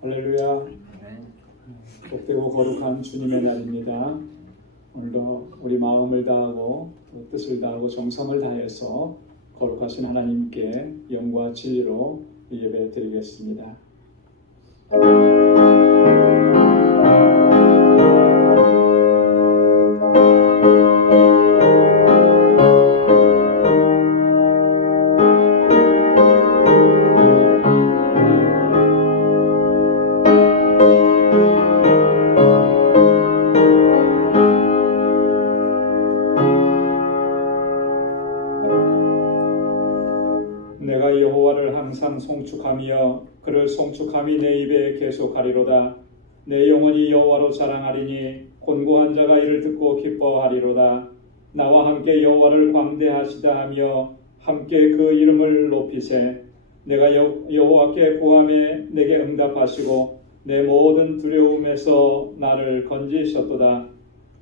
할렐루야. 복되고 거룩한 주님의 날입니다. 오늘도 우리 마음을 다하고 뜻을 다하고 정성을 다해서 거룩하신 하나님께 영과 진리로 예배 드리겠습니다. 내가 여호와를 항상 송축하며 그를 송축함이 내 입에 계속하리로다. 내 영혼이 여호와로 자랑하리니 곤고한 자가 이를 듣고 기뻐하리로다. 나와 함께 여호와를 광대하시다 하며 함께 그 이름을 높이세. 내가 여호와께 구하매 내게 응답하시고 내 모든 두려움에서 나를 건지셨도다.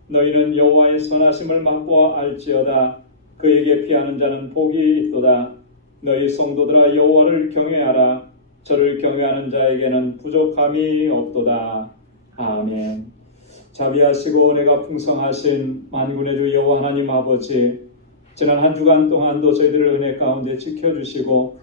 너희는 여호와의 선하심을 맛보아 알지어다. 그에게 피하는 자는 복이 있도다. 너희 성도들아 여호와를 경외하라. 저를 경외하는 자에게는 부족함이 없도다. 아멘. 자비하시고 은혜가 풍성하신 만군의 주 여호와 하나님 아버지, 지난 한 주간 동안도 저희들을 은혜 가운데 지켜주시고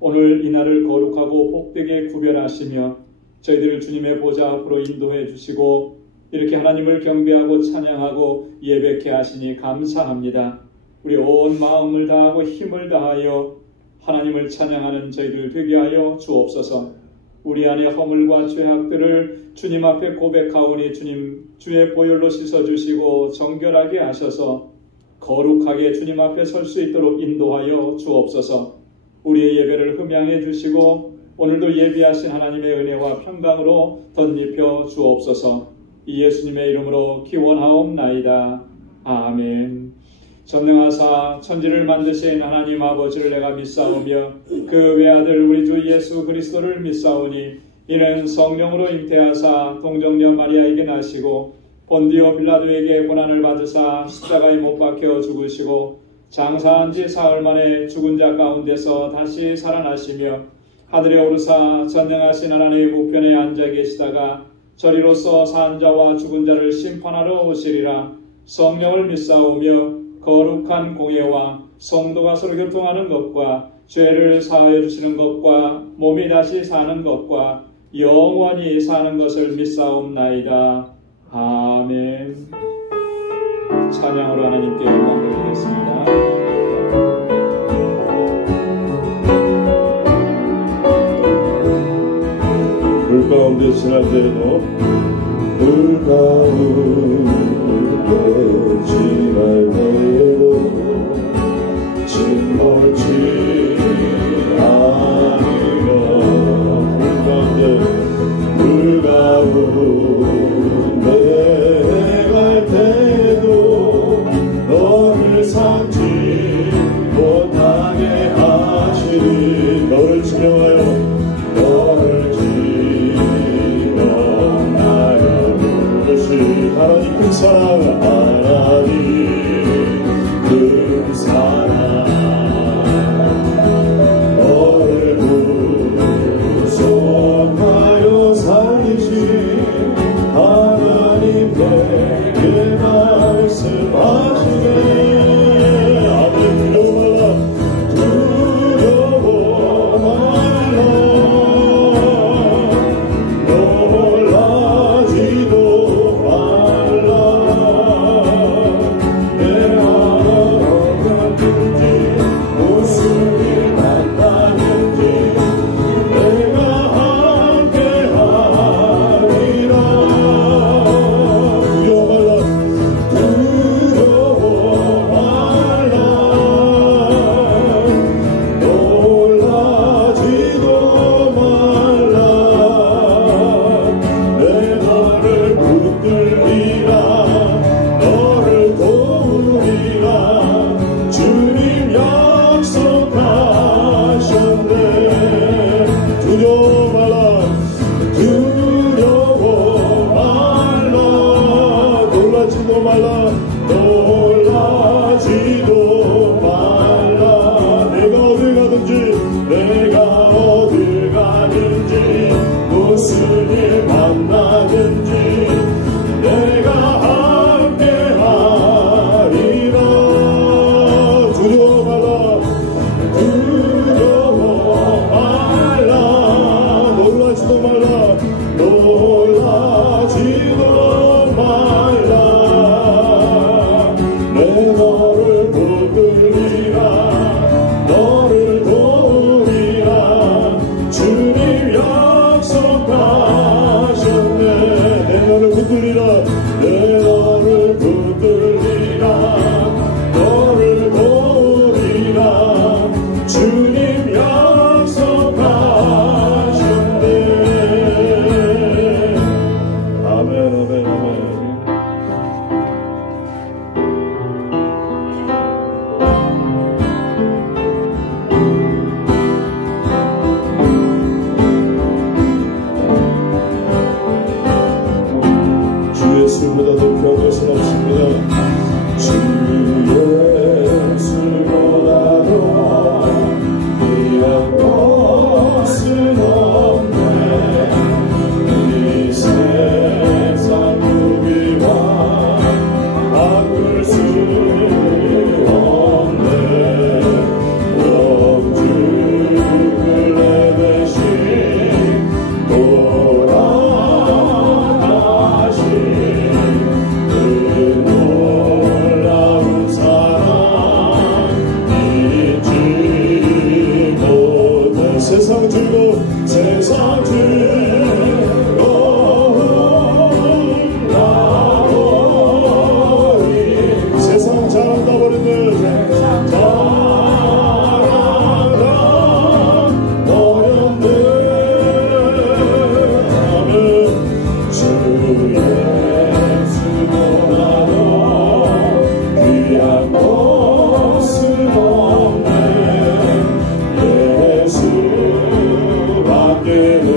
오늘 이날을 거룩하고 복되게 구별하시며 저희들을 주님의 보좌 앞으로 인도해 주시고 이렇게 하나님을 경배하고 찬양하고 예배케 하시니 감사합니다. 우리 온 마음을 다하고 힘을 다하여 하나님을 찬양하는 저희들 되게 하여 주옵소서. 우리 안의 허물과 죄악들을 주님 앞에 고백하오니 주님 주의 보혈로 씻어주시고 정결하게 하셔서 거룩하게 주님 앞에 설 수 있도록 인도하여 주옵소서. 우리의 예배를 흠양해 주시고 오늘도 예비하신 하나님의 은혜와 평강으로 덧입혀 주옵소서. 이 예수님의 이름으로 기원하옵나이다. 아멘. 전능하사 천지를 만드신 하나님 아버지를 내가 믿사오며 그 외아들 우리 주 예수 그리스도를 믿사오니 이는 성령으로 잉태하사 동정녀 마리아에게 나시고 본디오 빌라도에게 고난을 받으사 십자가에 못 박혀 죽으시고 장사한 지 사흘 만에 죽은 자 가운데서 다시 살아나시며 하늘에 오르사 전능하신 하나님의 우편에 앉아 계시다가 저리로서 산 자와 죽은 자를 심판하러 오시리라. 성령을 믿사오며 거룩한 공예와 성도가 서로 교통하는 것과 죄를 사하여 주시는 것과 몸이 다시 사는 것과 영원히 사는 것을 믿사옵나이다. 아멘. 찬양으로 하나님께 영광 돌리겠습니다. 불 가운데 지날 때에도 불 가운데 지날 때에도 침몰치 아니라 불 가운데 갈 때도 너를 삼지 못하게 하시리. 너를 지명하여 너를 하나님 큰 사랑 하나님 큰 사랑 너를 구속하여 살리신 하나님 내게 말씀하시네. 아멘. 두려워 말라 놀라지도 말라. 주님 만나든지 내가 함께하리라. 두려워 말라 놀라지도 말라 내 너를 붙들리라 너를 도우리라 주님 약속하셨네. 내 너를 붙들리라 내 너를 붙들리라 너를 도우리라 주님 약속하셨네. 아멘 아멘 아멘. 주 예수보다 더 귀한 것은 없습니다. 주 예수보다도 귀한 것은 없네. 이 세상 누비와 바꿀 수 없네. 영주를 내 대신 돌아가신 그 놀라운 사랑 잊지 못해. 세상 즐거움 나버린 세상 잘한다 버렸네. 잘한다 버렸네. 아멘. 주 예수보다도 귀한 것은 없네. 예수밖에는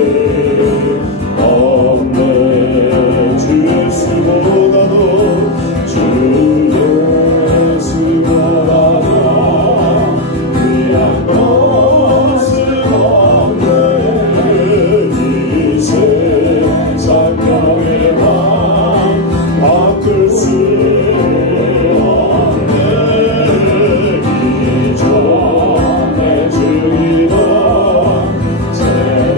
없네. 주 예수보다도 주 예수보다도 귀한 것은 없네. 이 세상 병의 맘 바꿀 수 없네. 이전에 주이던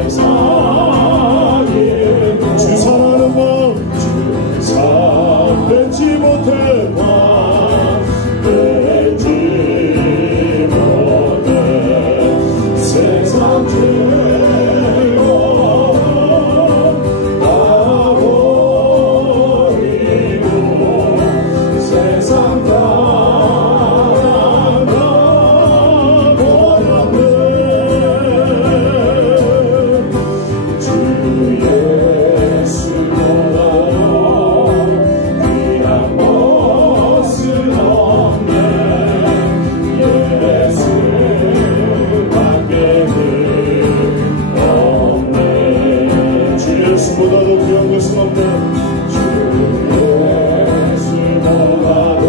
세상에 주 사랑하는 마음 주 사랑 뺏지 못해 마 뺏지 못해. 세상 즐거움 나버리고 세상 나버렸네. 주 예수보다도 귀한 것은 없네. 예수밖에는 없네. 주 예수보다도 귀한 것은 없네. 주 예수보다도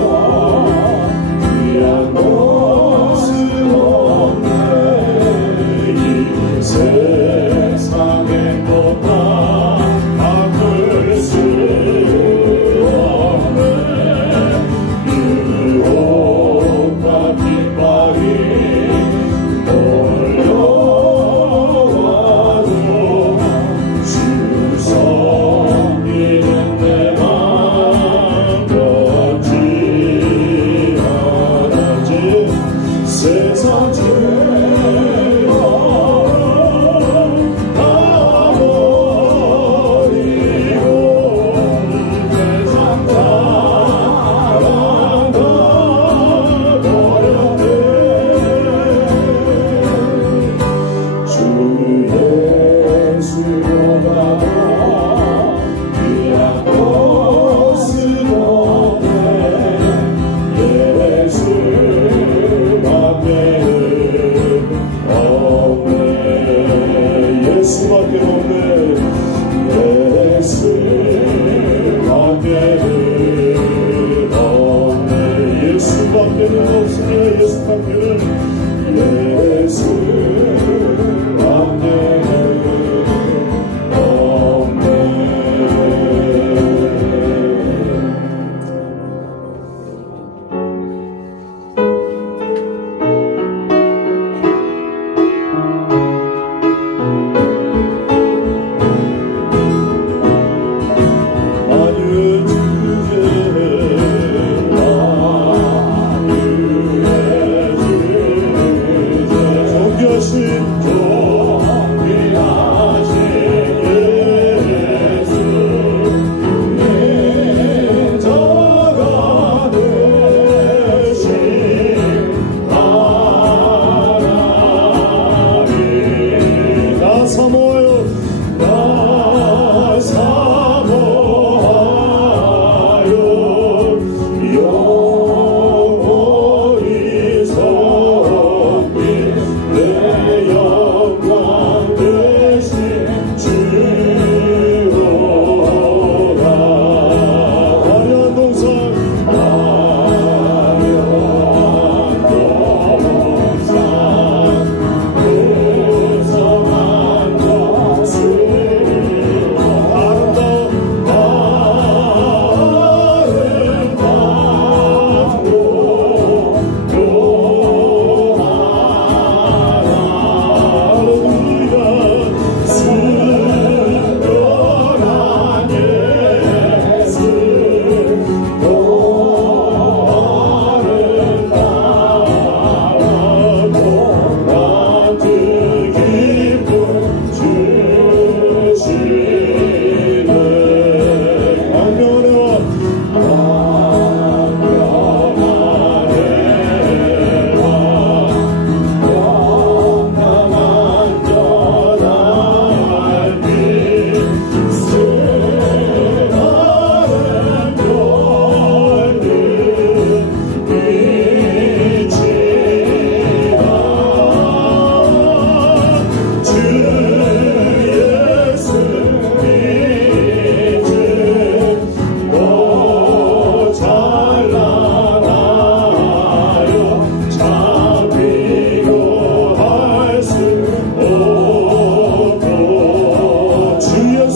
귀한 것은 없네. 이 세상의 것과 바꿀 수 없네. 유혹과 핍박이 몰려와도 주 섬기는 내 맘 변치 않았지. 세상 즐거움 나버리고 세상 사랑 나버렸네. 주 예수보다도 귀한 것은 없네. 예수밖에는 없네. 예수밖에 없네. 예수밖에는 없네. 예수밖에는 없으며 예수밖에는 예수밖에는 없네.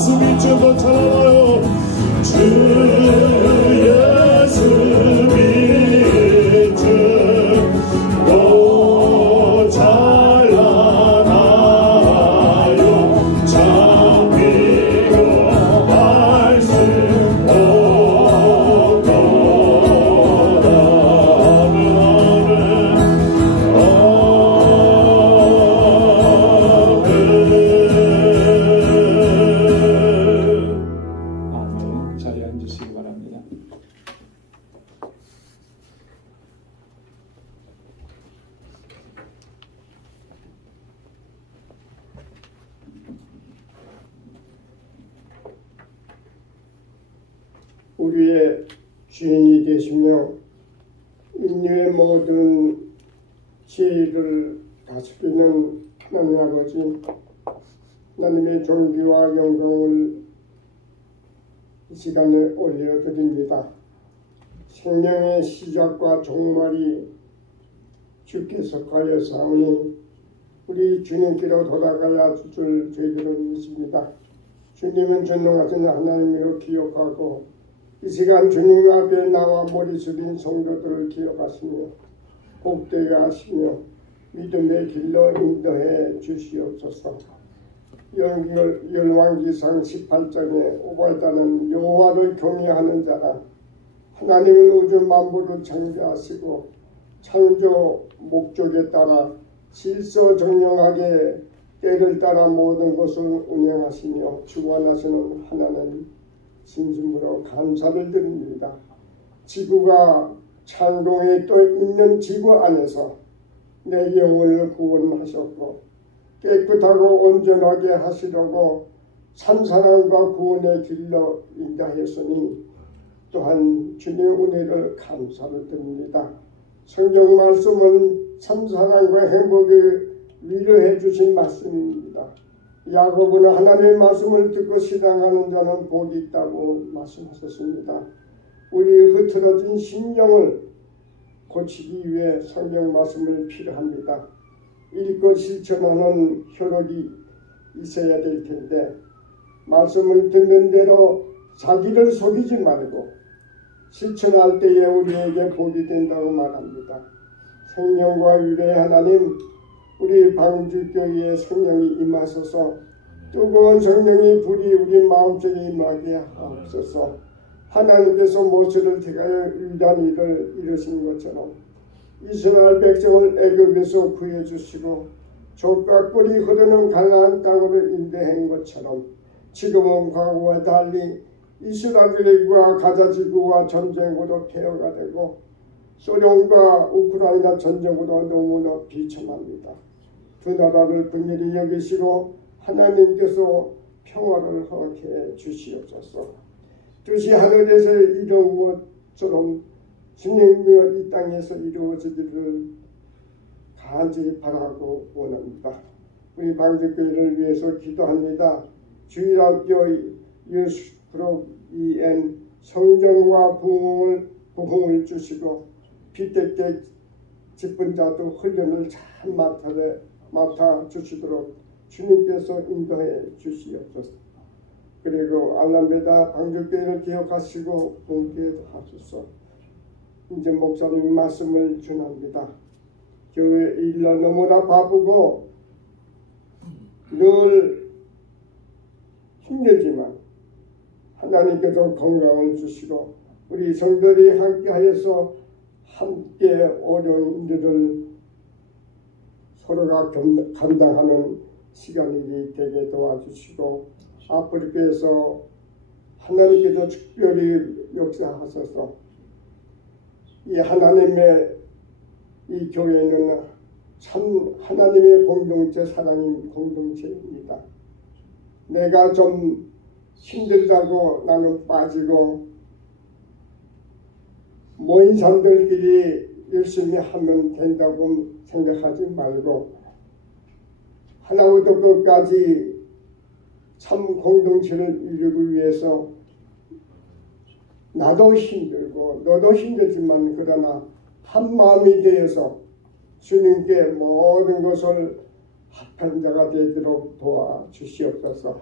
예수 믿죠. 찬양하여 주 예수 믿죠. 오 찬양하여 참비고 말씀 자리에 앉으시기 바랍니다. 우리의 주인이 되시며 인류의 모든 지혜를 다스리는 하나님 아버지, 하나님의 존귀와 영광을 이 시간에 올려드립니다. 생명의 시작과 종말이 주께서 가여사오니 우리 주님께로 돌아가야 줄 저희들은 믿습니다. 주님은 전능하신 하나님으로 기억하고 이 시간 주님 앞에 나와 머리 숙인 성도들을 기억하시며 복되게 하시며 믿음의 길로 인도해 주시옵소서. 열왕기상 18장에 오바다는 여호와를 경외하는 자라. 하나님은 우주 만물을 창조하시고 창조 목적에 따라 질서정령하게 때를 따라 모든 것을 운행하시며 주관하시는 하나님 진심으로 감사를 드립니다. 지구가 창동에 떠 있는 지구 안에서 내 영혼을 구원하셨고 깨끗하고 온전하게 하시려고 참사랑과 구원의 길로 인도하였으니 또한 주님의 은혜를 감사를 드립니다. 성경 말씀은 참사랑과 행복을 위로해 주신 말씀입니다. 야고보는 하나님의 말씀을 듣고 신앙하는 자는 복이 있다고 말씀하셨습니다. 우리 흐트러진 심령을 고치기 위해 성경 말씀을 필요합니다. 읽고 실천하는 혈육이 있어야 될 텐데 말씀을 듣는 대로 자기를 속이지 말고 실천할 때에 우리에게 복이 된다고 말합니다. 생명과 유래의 하나님, 우리 방주교회에 성령이 임하소서. 뜨거운 성령의 불이 우리 마음속에 임하게 하옵소서. 하나님께서 모세를 택하여 위대한 일을 이루신 것처럼 이스라엘 백성을 애굽에서 구해주시고 젖과 꿀이 흐르는 가나안 땅으로 인도한 것처럼 지금은 과거와 달리 이스라엘과 가자지구와 전쟁으로 폐허가 되고 소련과 우크라이나 전쟁으로 너무나 비참합니다. 두 나라를 분열히 여기시고 하나님께서 평화를 허락해 주시옵소서. 뜻이 하늘에서 이루어진 것처럼 주님이여 이 땅에서 이루어지기를 간절히 바라고 원합니다. 우리 방주교회를 위해서 기도합니다. 주일학교 예수그룹 EN 성령과 부흥을 주시고 비때때 기쁜 자도 훈련을 잘 맡아 주시도록 주님께서 인도해 주시옵소서. 그리고 알람베다 방주교회를 기억하시고 봉기도 하소서. 이제 목사님 말씀을 전합니다. 교회 일로 너무나 바쁘고 늘 힘들지만 하나님께서 건강을 주시고 우리 성도들이 함께하여서 함께 어려운 일들을 서로가 감당하는 시간이 되게 도와주시고 아프리카에서 하나님께서 특별히 역사하셔서 이 하나님의 이 교회는 참 하나님의 공동체, 사랑인 공동체입니다. 내가 좀 힘들다고 나는 빠지고 모인 사람들끼리 열심히 하면 된다고 생각하지 말고 하나부터 끝까지 참 공동체를 이루기 위해서 나도 힘들고 너도 힘들지만 그러나 한 마음이 되어서 주님께 모든 것을 합한 자가 되도록 도와주시옵소서.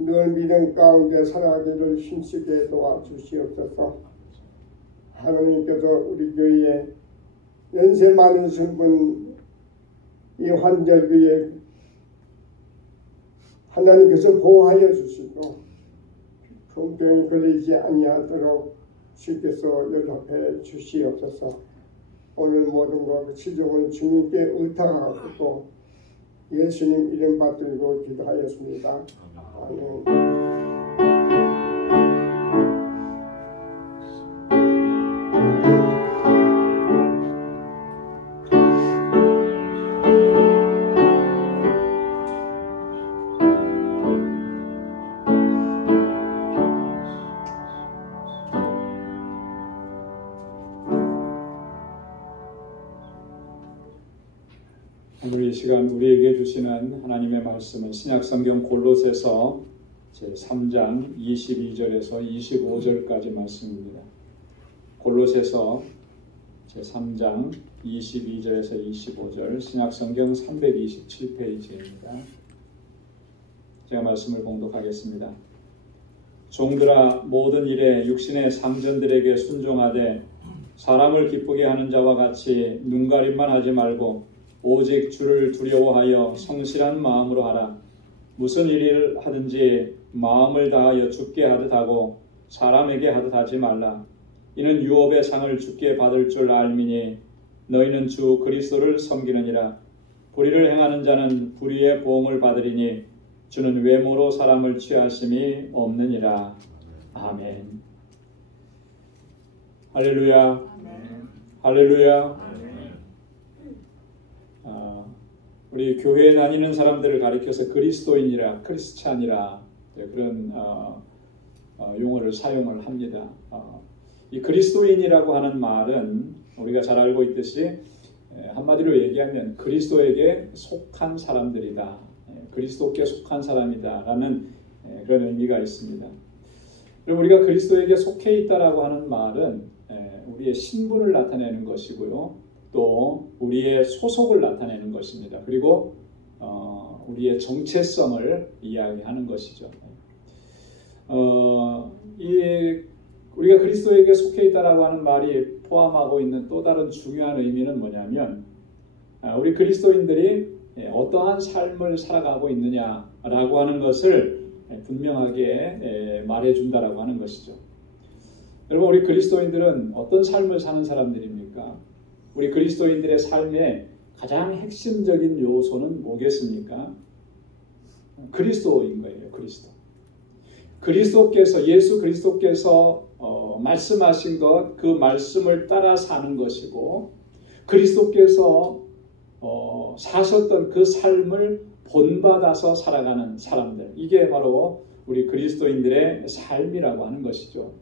늘 믿음 가운데 살아가기를 힘쓰게 도와주시옵소서. 하나님께서 우리 교회에 연세 많으신 분 이 환절기에 하나님께서 보호하여 주시고 병병이 걸리지 아니하도록 주께서 연락해 주시옵소서. 오늘 모든 것 시종을 주님께 의탁하고 예수님 이름 받들고 기도하였습니다. 아멘. 오늘 이 시간 우리에게 주시는 하나님의 말씀은 신약성경 골로새서 제3장 22절에서 25절까지 말씀입니다. 골로새서 제3장 22절에서 25절 신약성경 327페이지입니다. 제가 말씀을 봉독하겠습니다. 종들아 모든 일에 육신의 상전들에게 순종하되 사람을 기쁘게 하는 자와 같이 눈가림만 하지 말고 오직 주를 두려워하여 성실한 마음으로 하라. 무슨 일을 하든지 마음을 다하여 주께 하듯 하고 사람에게 하듯 하지 말라. 이는 유업의 상을 주께 받을 줄 알미니 너희는 주 그리스도를 섬기느니라. 불의를 행하는 자는 불의의 보응을 받으리니 주는 외모로 사람을 취하심이 없느니라. 아멘. 할렐루야. 아멘. 할렐루야. 우리 교회에 다니는 사람들을 가리켜서 그리스도인이라 크리스찬이라 그런 용어를 사용을 합니다. 이 그리스도인이라고 하는 말은 우리가 잘 알고 있듯이 한마디로 얘기하면 그리스도에게 속한 사람들이다. 그리스도께 속한 사람이다 라는 그런 의미가 있습니다. 그럼 우리가 그리스도에게 속해 있다라고 하는 말은 우리의 신분을 나타내는 것이고요. 또 우리의 소속을 나타내는 것입니다. 그리고 우리의 정체성을 이야기하는 것이죠. 우리가 그리스도에게 속해 있다라고 하는 말이 포함하고 있는 또 다른 중요한 의미는 뭐냐면 우리 그리스도인들이 어떠한 삶을 살아가고 있느냐라고 하는 것을 분명하게 말해준다라고 하는 것이죠. 여러분 우리 그리스도인들은 어떤 삶을 사는 사람들입니까? 우리 그리스도인들의 삶의 가장 핵심적인 요소는 뭐겠습니까? 그리스도인 거예요. 그리스도께서 예수 그리스도께서 말씀하신 것 그 말씀을 따라 사는 것이고 그리스도께서 사셨던 그 삶을 본받아서 살아가는 사람들 이게 바로 우리 그리스도인들의 삶이라고 하는 것이죠.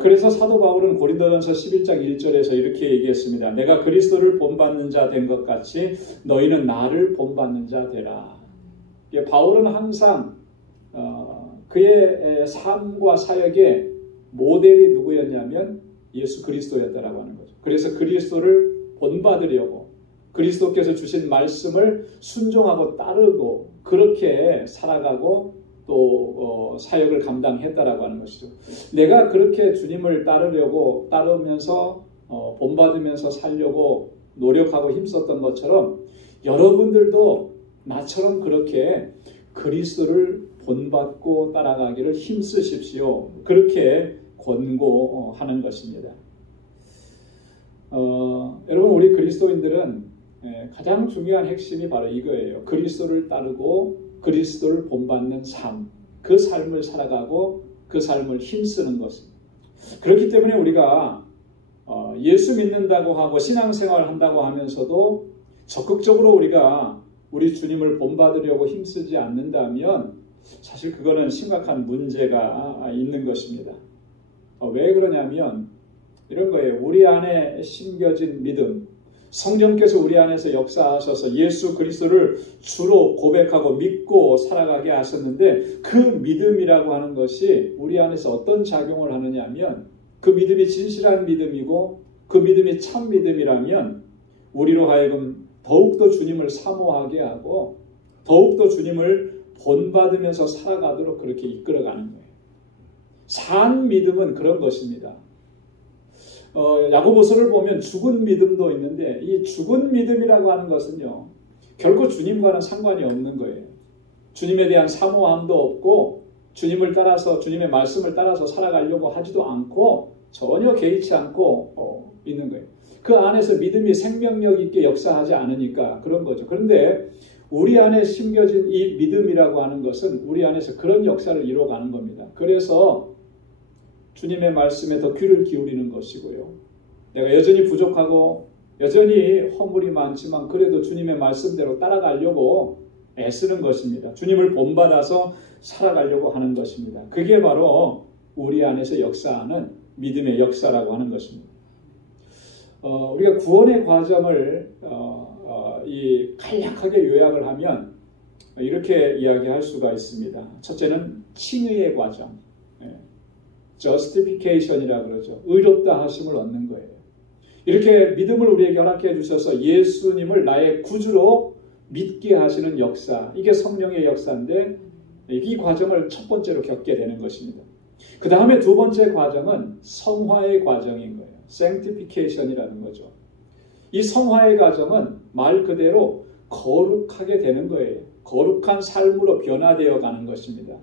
그래서 사도 바울은 고린도전서 11장 1절에서 이렇게 얘기했습니다. 내가 그리스도를 본받는 자 된 것 같이 너희는 나를 본받는 자 되라. 바울은 항상 그의 삶과 사역의 모델이 누구였냐면 예수 그리스도였다라고 하는 거죠. 그래서 그리스도를 본받으려고 그리스도께서 주신 말씀을 순종하고 따르고 그렇게 살아가고 또 사역을 감당했다라고 하는 것이죠. 내가 그렇게 주님을 따르면서 본받으면서 살려고 노력하고 힘썼던 것처럼 여러분들도 나처럼 그렇게 그리스도를 본받고 따라가기를 힘쓰십시오. 그렇게 권고하는 것입니다. 여러분 우리 그리스도인들은 가장 중요한 핵심이 바로 이거예요. 그리스도를 따르고 그리스도를 본받는 삶, 그 삶을 살아가고 그 삶을 힘쓰는 것입니다. 그렇기 때문에 우리가 예수 믿는다고 하고 신앙생활을 한다고 하면서도 적극적으로 우리가 우리 주님을 본받으려고 힘쓰지 않는다면 사실 그거는 심각한 문제가 있는 것입니다. 왜 그러냐면 이런 거예요. 우리 안에 심겨진 믿음, 성령께서 우리 안에서 역사하셔서 예수 그리스도를 주로 고백하고 믿고 살아가게 하셨는데 그 믿음이라고 하는 것이 우리 안에서 어떤 작용을 하느냐 하면 그 믿음이 진실한 믿음이고 그 믿음이 참 믿음이라면 우리로 하여금 더욱더 주님을 사모하게 하고 더욱더 주님을 본받으면서 살아가도록 그렇게 이끌어가는 거예요. 산 믿음은 그런 것입니다. 야고보서를 보면 죽은 믿음도 있는데 이 죽은 믿음이라고 하는 것은요. 결코 주님과는 상관이 없는 거예요. 주님에 대한 사모함도 없고 주님을 따라서 주님의 말씀을 따라서 살아가려고 하지도 않고 전혀 개의치 않고 있는 거예요. 그 안에서 믿음이 생명력 있게 역사하지 않으니까 그런 거죠. 그런데 우리 안에 심겨진 이 믿음이라고 하는 것은 우리 안에서 그런 역사를 이루어가는 겁니다. 그래서 주님의 말씀에 더 귀를 기울이는 것이고요. 내가 여전히 부족하고 여전히 허물이 많지만 그래도 주님의 말씀대로 따라가려고 애쓰는 것입니다. 주님을 본받아서 살아가려고 하는 것입니다. 그게 바로 우리 안에서 역사하는 믿음의 역사라고 하는 것입니다. 우리가 구원의 과정을 간략하게 요약을 하면 이렇게 이야기할 수가 있습니다. 첫째는 칭의의 과정, justification이라고 그러죠. 의롭다 하심을 얻는 거예요. 이렇게 믿음을 우리에게 허락해 주셔서 예수님을 나의 구주로 믿게 하시는 역사, 이게 성령의 역사인데 이 과정을 첫 번째로 겪게 되는 것입니다. 그 다음에 두 번째 과정은 성화의 과정인 거예요. sanctification이라는 거죠. 이 성화의 과정은 말 그대로 거룩하게 되는 거예요. 거룩한 삶으로 변화되어 가는 것입니다.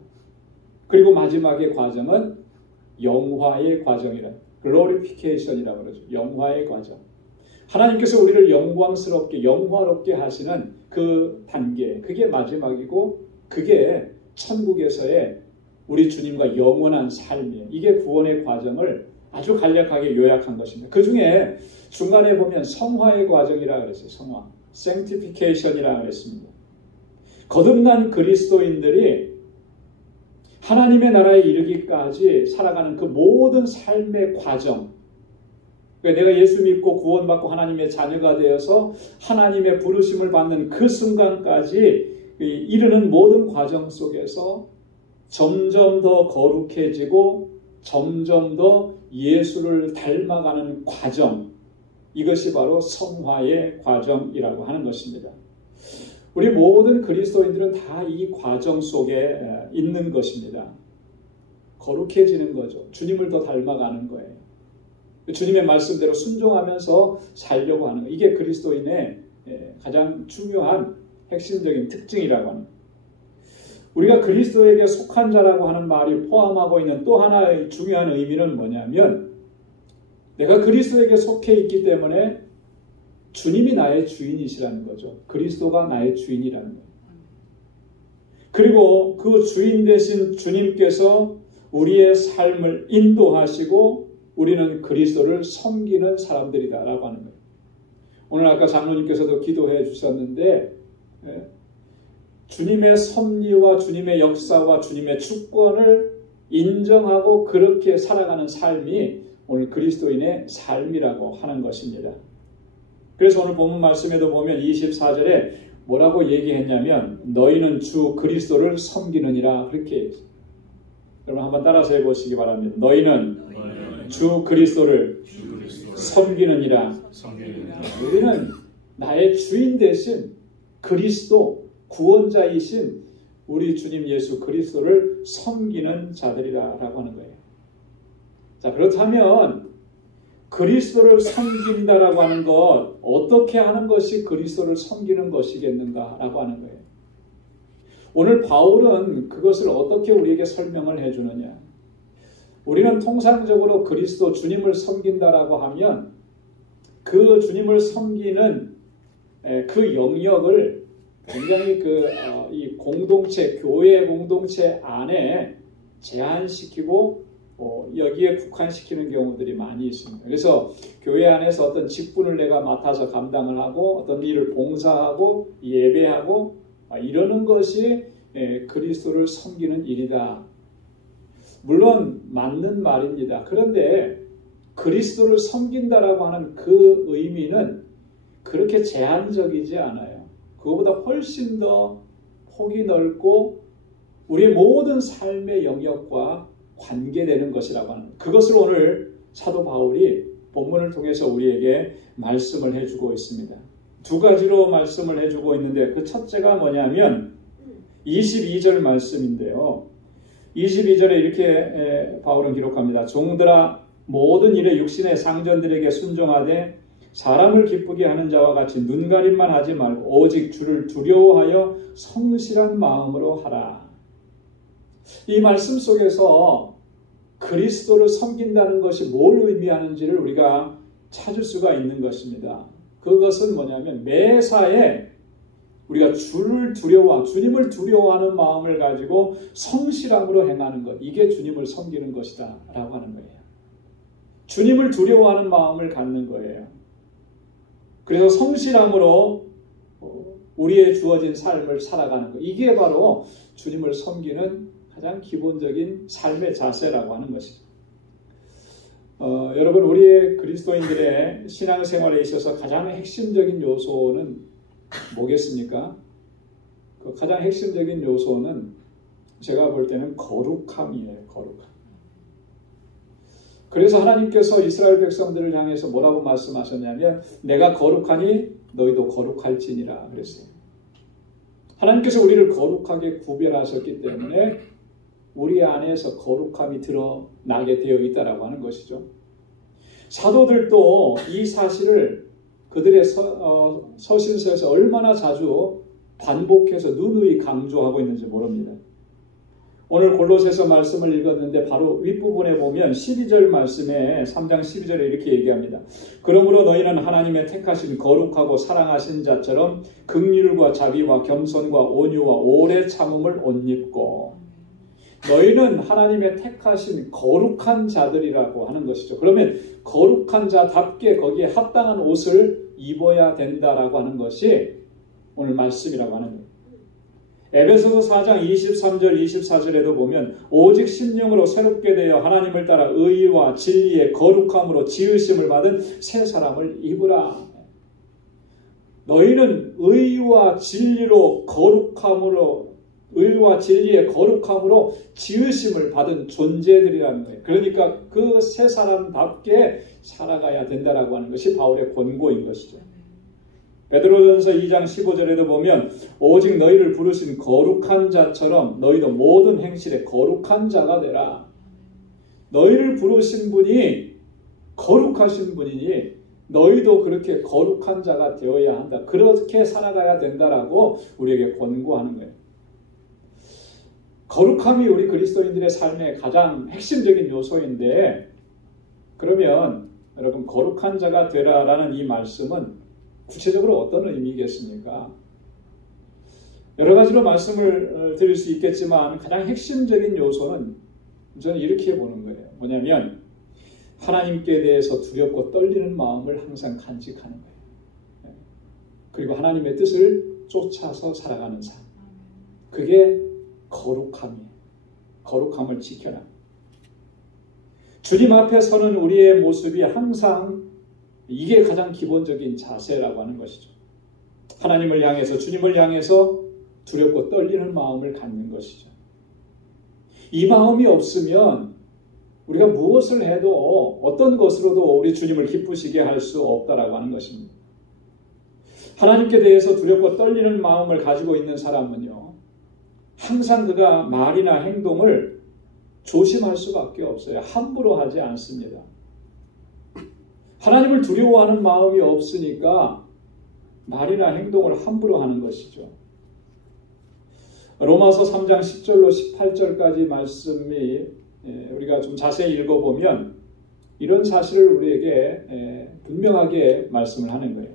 그리고 마지막의 과정은 영화의 과정이라, glorification이라고 그러죠. 영화의 과정. 하나님께서 우리를 영광스럽게, 영화롭게 하시는 그 단계, 그게 마지막이고 그게 천국에서의 우리 주님과 영원한 삶이에요. 이게 구원의 과정을 아주 간략하게 요약한 것입니다. 그 중에 중간에 보면 성화의 과정이라고 그랬어요. 성화, sanctification이라고 그랬습니다. 거듭난 그리스도인들이 하나님의 나라에 이르기까지 살아가는 그 모든 삶의 과정, 내가 예수 믿고 구원받고 하나님의 자녀가 되어서 하나님의 부르심을 받는 그 순간까지 이르는 모든 과정 속에서 점점 더 거룩해지고 점점 더 예수를 닮아가는 과정, 이것이 바로 성화의 과정이라고 하는 것입니다. 우리 모든 그리스도인들은 다 이 과정 속에 있는 것입니다. 거룩해지는 거죠. 주님을 더 닮아가는 거예요. 주님의 말씀대로 순종하면서 살려고 하는 거. 이게 그리스도인의 가장 중요한 핵심적인 특징이라고 합니다. 우리가 그리스도에게 속한 자라고 하는 말이 포함하고 있는 또 하나의 중요한 의미는 뭐냐면 내가 그리스도에게 속해 있기 때문에 주님이 나의 주인이시라는 거죠. 그리스도가 나의 주인이라는 거예요. 그리고 그 주인 되신 주님께서 우리의 삶을 인도하시고 우리는 그리스도를 섬기는 사람들이다라고 하는 거예요. 오늘 아까 장로님께서도 기도해 주셨는데 주님의 섭리와 주님의 역사와 주님의 주권을 인정하고 그렇게 살아가는 삶이 오늘 그리스도인의 삶이라고 하는 것입니다. 그래서 오늘 본문 말씀에도 보면 24절에 뭐라고 얘기했냐면 너희는 주 그리스도를 섬기느니라 그렇게 얘기했어요. 여러분 한번 따라서 해보시기 바랍니다. 너희는 주 그리스도를 섬기느니라. 우리는 나의 주인 대신 그리스도 구원자이신 우리 주님 예수 그리스도를 섬기는 자들이라고 하는 거예요. 자, 그렇다면 그리스도를 섬긴다라고 하는 것, 어떻게 하는 것이 그리스도를 섬기는 것이겠는가라고 하는 거예요. 오늘 바울은 그것을 어떻게 우리에게 설명을 해주느냐. 우리는 통상적으로 그리스도 주님을 섬긴다라고 하면 그 주님을 섬기는 그 영역을 굉장히 이 공동체, 교회 공동체 안에 제한시키고 여기에 국한시키는 경우들이 많이 있습니다. 그래서 교회 안에서 어떤 직분을 내가 맡아서 감당을 하고 어떤 일을 봉사하고 예배하고 이러는 것이 그리스도를 섬기는 일이다. 물론 맞는 말입니다. 그런데 그리스도를 섬긴다라고 하는 그 의미는 그렇게 제한적이지 않아요. 그거보다 훨씬 더 폭이 넓고 우리의 모든 삶의 영역과 관계되는 것이라고 하는 그것을 오늘 사도 바울이 본문을 통해서 우리에게 말씀을 해주고 있습니다. 두 가지로 말씀을 해주고 있는데 그 첫째가 뭐냐면 22절 말씀인데요. 22절에 이렇게 바울은 기록합니다. 종들아 모든 일에 육신의 상전들에게 순종하되 사람을 기쁘게 하는 자와 같이 눈가림만 하지 말고 오직 주를 두려워하여 성실한 마음으로 하라. 이 말씀 속에서 그리스도를 섬긴다는 것이 뭘 의미하는지를 우리가 찾을 수가 있는 것입니다. 그것은 뭐냐면 매사에 우리가 주님을 두려워하는 마음을 가지고 성실함으로 행하는 것, 이게 주님을 섬기는 것이다 라고 하는 거예요. 주님을 두려워하는 마음을 갖는 거예요. 그래서 성실함으로 우리의 주어진 삶을 살아가는 것, 이게 바로 주님을 섬기는 가장 기본적인 삶의 자세라고 하는 것이죠. 여러분, 우리의 그리스도인들의 신앙생활에 있어서 가장 핵심적인 요소는 뭐겠습니까? 그 가장 핵심적인 요소는 제가 볼 때는 거룩함이에요. 거룩함. 그래서 하나님께서 이스라엘 백성들을 향해서 뭐라고 말씀하셨냐면 내가 거룩하니 너희도 거룩할지니라 그랬어요. 하나님께서 우리를 거룩하게 구별하셨기 때문에 우리 안에서 거룩함이 드러나게 되어 있다라고 하는 것이죠. 사도들도 이 사실을 그들의 서신서에서 얼마나 자주 반복해서 누누이 강조하고 있는지 모릅니다. 오늘 골로새서 말씀을 읽었는데 바로 윗부분에 보면 12절 말씀에 3장 12절에 이렇게 얘기합니다. 그러므로 너희는 하나님의 택하신 거룩하고 사랑하신 자처럼 긍휼과 자비와 겸손과 온유와 오래 참음을 옷 입고, 너희는 하나님의 택하신 거룩한 자들이라고 하는 것이죠. 그러면 거룩한 자답게 거기에 합당한 옷을 입어야 된다라고 하는 것이 오늘 말씀이라고 하는 거예요. 에베소서 4장 23절 24절에도 보면 오직 심령으로 새롭게 되어 하나님을 따라 의와 진리의 거룩함으로 지으심을 받은 새 사람을 입으라. 너희는 의와 진리로 의와 진리의 거룩함으로 지으심을 받은 존재들이라는 거예요. 그러니까 그 새 사람답게 살아가야 된다라고 하는 것이 바울의 권고인 것이죠. 베드로전서 2장 15절에도 보면 오직 너희를 부르신 거룩한 자처럼 너희도 모든 행실에 거룩한 자가 되라. 너희를 부르신 분이 거룩하신 분이니 너희도 그렇게 거룩한 자가 되어야 한다. 그렇게 살아가야 된다라고 우리에게 권고하는 거예요. 거룩함이 우리 그리스도인들의 삶의 가장 핵심적인 요소인데, 그러면 여러분 거룩한 자가 되라라는 이 말씀은 구체적으로 어떤 의미겠습니까? 여러 가지로 말씀을 드릴 수 있겠지만 가장 핵심적인 요소는 저는 이렇게 보는 거예요. 뭐냐면 하나님께 대해서 두렵고 떨리는 마음을 항상 간직하는 거예요. 그리고 하나님의 뜻을 쫓아서 살아가는 삶. 그게 거룩함이에요. 거룩함을 지켜라. 주님 앞에 서는 우리의 모습이 항상 이게 가장 기본적인 자세라고 하는 것이죠. 하나님을 향해서, 주님을 향해서 두렵고 떨리는 마음을 갖는 것이죠. 이 마음이 없으면 우리가 무엇을 해도 어떤 것으로도 우리 주님을 기쁘시게 할 수 없다라고 하는 것입니다. 하나님께 대해서 두렵고 떨리는 마음을 가지고 있는 사람은요, 항상 그가 말이나 행동을 조심할 수밖에 없어요. 함부로 하지 않습니다. 하나님을 두려워하는 마음이 없으니까 말이나 행동을 함부로 하는 것이죠. 로마서 3장 10절로 18절까지 말씀이 우리가 좀 자세히 읽어보면 이런 사실을 우리에게 분명하게 말씀을 하는 거예요.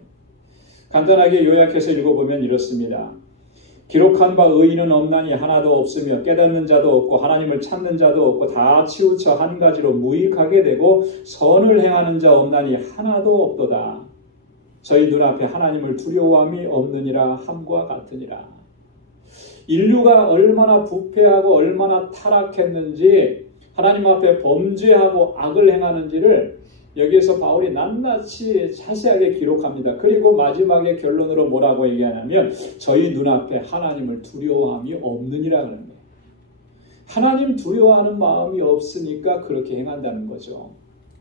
간단하게 요약해서 읽어보면 이렇습니다. 기록한 바 의인은 없나니 하나도 없으며 깨닫는 자도 없고 하나님을 찾는 자도 없고 다 치우쳐 한 가지로 무익하게 되고 선을 행하는 자 없나니 하나도 없도다. 저희 눈앞에 하나님을 두려워함이 없느니라 함과 같으니라. 인류가 얼마나 부패하고 얼마나 타락했는지, 하나님 앞에 범죄하고 악을 행하는지를 여기에서 바울이 낱낱이 자세하게 기록합니다. 그리고 마지막에 결론으로 뭐라고 얘기하냐면 저희 눈앞에 하나님을 두려워함이 없느니라 그러는 거예요. 하나님 두려워하는 마음이 없으니까 그렇게 행한다는 거죠.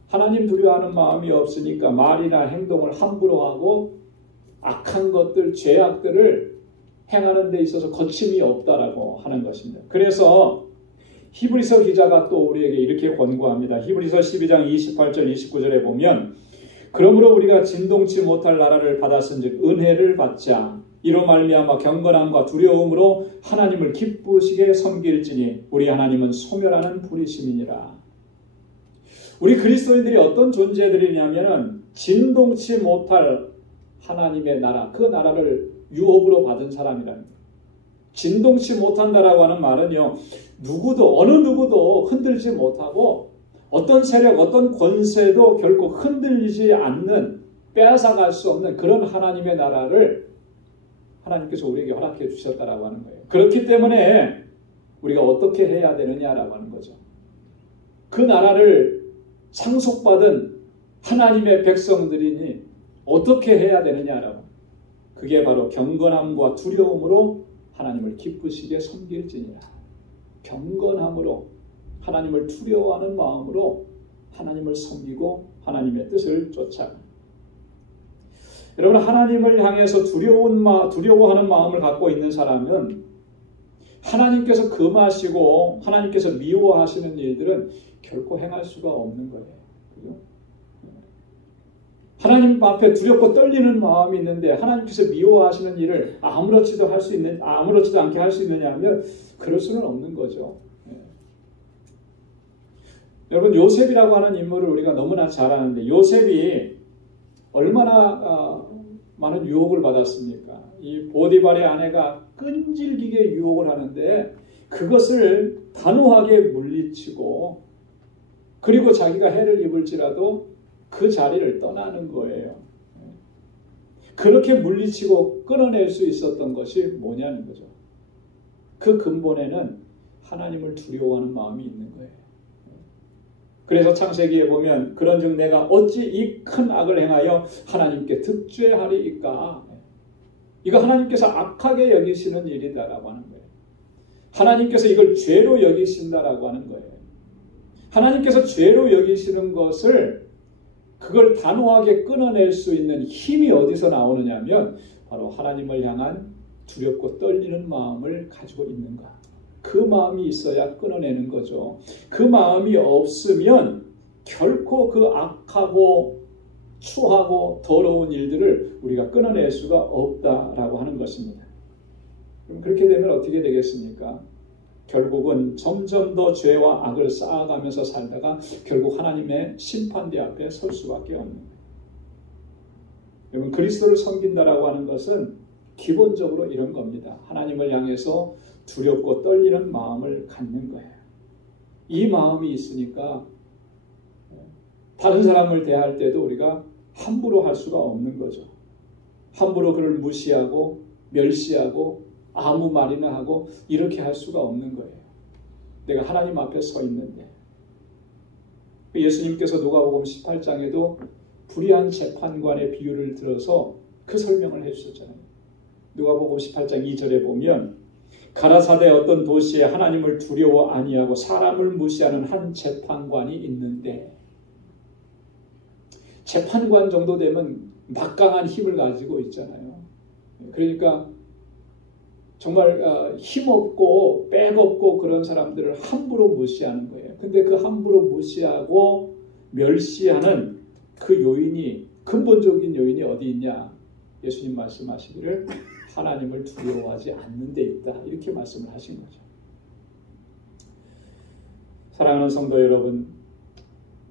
하나님 두려워하는 마음이 없으니까 말이나 행동을 함부로 하고 악한 것들, 죄악들을 행하는 데 있어서 거침이 없다라고 하는 것입니다. 그래서 히브리서 기자가 또 우리에게 이렇게 권고합니다. 히브리서 12장 28절 29절에 보면 그러므로 우리가 진동치 못할 나라를 받았은즉 은혜를 받자. 이로 말미암아 경건함과 두려움으로 하나님을 기쁘시게 섬길지니 우리 하나님은 소멸하는 불이심이니라. 우리 그리스도인들이 어떤 존재들이냐면은 진동치 못할 하나님의 나라, 그 나라를 유업으로 받은 사람이랍니다. 진동치 못한다라고 하는 말은요, 어느 누구도 흔들지 못하고 어떤 세력, 어떤 권세도 결코 흔들리지 않는, 빼앗아갈 수 없는 그런 하나님의 나라를 하나님께서 우리에게 허락해 주셨다라고 하는 거예요. 그렇기 때문에 우리가 어떻게 해야 되느냐라고 하는 거죠. 그 나라를 상속받은 하나님의 백성들이니 어떻게 해야 되느냐라고. 그게 바로 경건함과 두려움으로 하나님을 기쁘시게 섬길지니라. 경건함으로, 하나님을 두려워하는 마음으로 하나님을 섬기고 하나님의 뜻을 쫓아가. 여러분, 하나님을 향해서 두려워하는 마음을 갖고 있는 사람은 하나님께서 금하시고 하나님께서 미워하시는 일들은 결코 행할 수가 없는 거예요. 그죠? 하나님 앞에 두렵고 떨리는 마음이 있는데 하나님께서 미워하시는 일을 아무렇지도 않게 할 수 있느냐 하면 그럴 수는 없는 거죠. 여러분, 요셉이라고 하는 인물을 우리가 너무나 잘 아는데 요셉이 얼마나 많은 유혹을 받았습니까? 이 보디발의 아내가 끈질기게 유혹을 하는데 그것을 단호하게 물리치고 그리고 자기가 해를 입을지라도 그 자리를 떠나는 거예요. 그렇게 물리치고 끊어낼 수 있었던 것이 뭐냐는 거죠. 그 근본에는 하나님을 두려워하는 마음이 있는 거예요. 그래서 창세기에 보면 그런즉 내가 어찌 이 큰 악을 행하여 하나님께 득죄하리이까. 이거 하나님께서 악하게 여기시는 일이다라고 하는 거예요. 하나님께서 이걸 죄로 여기신다라고 하는 거예요. 하나님께서 죄로 여기시는 것을 그걸 단호하게 끊어낼 수 있는 힘이 어디서 나오느냐면 바로 하나님을 향한 두렵고 떨리는 마음을 가지고 있는가. 그 마음이 있어야 끊어내는 거죠. 그 마음이 없으면 결코 그 악하고 추하고 더러운 일들을 우리가 끊어낼 수가 없다라고 하는 것입니다. 그럼 그렇게 되면 어떻게 되겠습니까? 결국은 점점 더 죄와 악을 쌓아가면서 살다가 결국 하나님의 심판대 앞에 설 수밖에 없는 거예요. 여러분, 그리스도를 섬긴다라고 하는 것은 기본적으로 이런 겁니다. 하나님을 향해서 두렵고 떨리는 마음을 갖는 거예요. 이 마음이 있으니까 다른 사람을 대할 때도 우리가 함부로 할 수가 없는 거죠. 함부로 그를 무시하고 멸시하고 아무 말이나 하고 이렇게 할 수가 없는 거예요. 내가 하나님 앞에 서 있는데. 예수님께서 누가복음 18장에도 불의한 재판관의 비유를 들어서 그 설명을 해주셨잖아요. 누가복음 18장 2절에 보면 가라사대 어떤 도시에 하나님을 두려워 아니하고 사람을 무시하는 한 재판관이 있는데, 재판관 정도 되면 막강한 힘을 가지고 있잖아요. 그러니까 정말 힘없고 백없고 그런 사람들을 함부로 무시하는 거예요. 근데 그 함부로 무시하고 멸시하는 그 요인이, 근본적인 요인이 어디 있냐? 예수님 말씀하시기를 하나님을 두려워하지 않는 데 있다. 이렇게 말씀을 하신 거죠. 사랑하는 성도 여러분,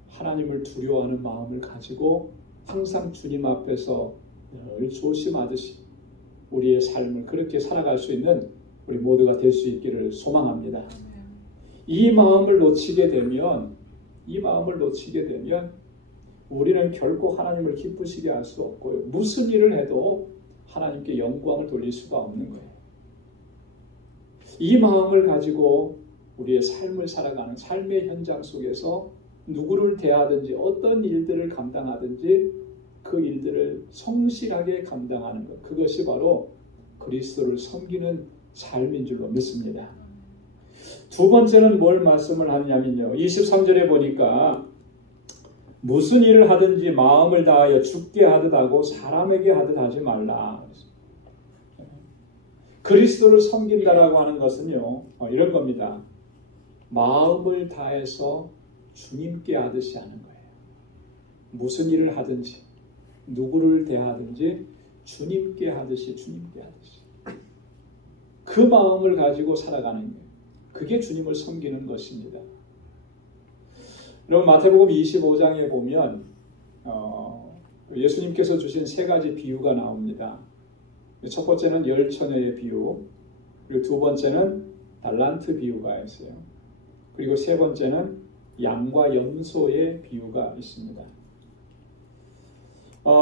하나님을 두려워하는 마음을 가지고 항상 주님 앞에서 늘 조심하듯이 우리의 삶을 그렇게 살아갈 수 있는 우리 모두가 될 수 있기를 소망합니다. 이 마음을 놓치게 되면 우리는 결코 하나님을 기쁘시게 할 수 없고요. 무슨 일을 해도 하나님께 영광을 돌릴 수가 없는 거예요. 이 마음을 가지고 우리의 삶을 살아가는 삶의 현장 속에서 누구를 대하든지 어떤 일들을 감당하든지 그 일들을 성실하게 감당하는 것, 그것이 바로 그리스도를 섬기는 삶인 줄로 믿습니다. 두 번째는 뭘 말씀을 하냐면요, 23절에 보니까 무슨 일을 하든지 마음을 다하여 주께 하듯 하고 사람에게 하듯 하지 말라. 그리스도를 섬긴다라고 하는 것은요, 이런 겁니다. 마음을 다해서 주님께 하듯이 하는 거예요. 무슨 일을 하든지, 누구를 대하든지 주님께 하듯이, 주님께 하듯이. 그 마음을 가지고 살아가는 거예요. 그게 주님을 섬기는 것입니다. 여러분, 마태복음 25장에 보면 예수님께서 주신 세 가지 비유가 나옵니다. 첫 번째는 열처녀의 비유, 그리고 두 번째는 달란트 비유가 있어요. 그리고 세 번째는 양과 염소의 비유가 있습니다.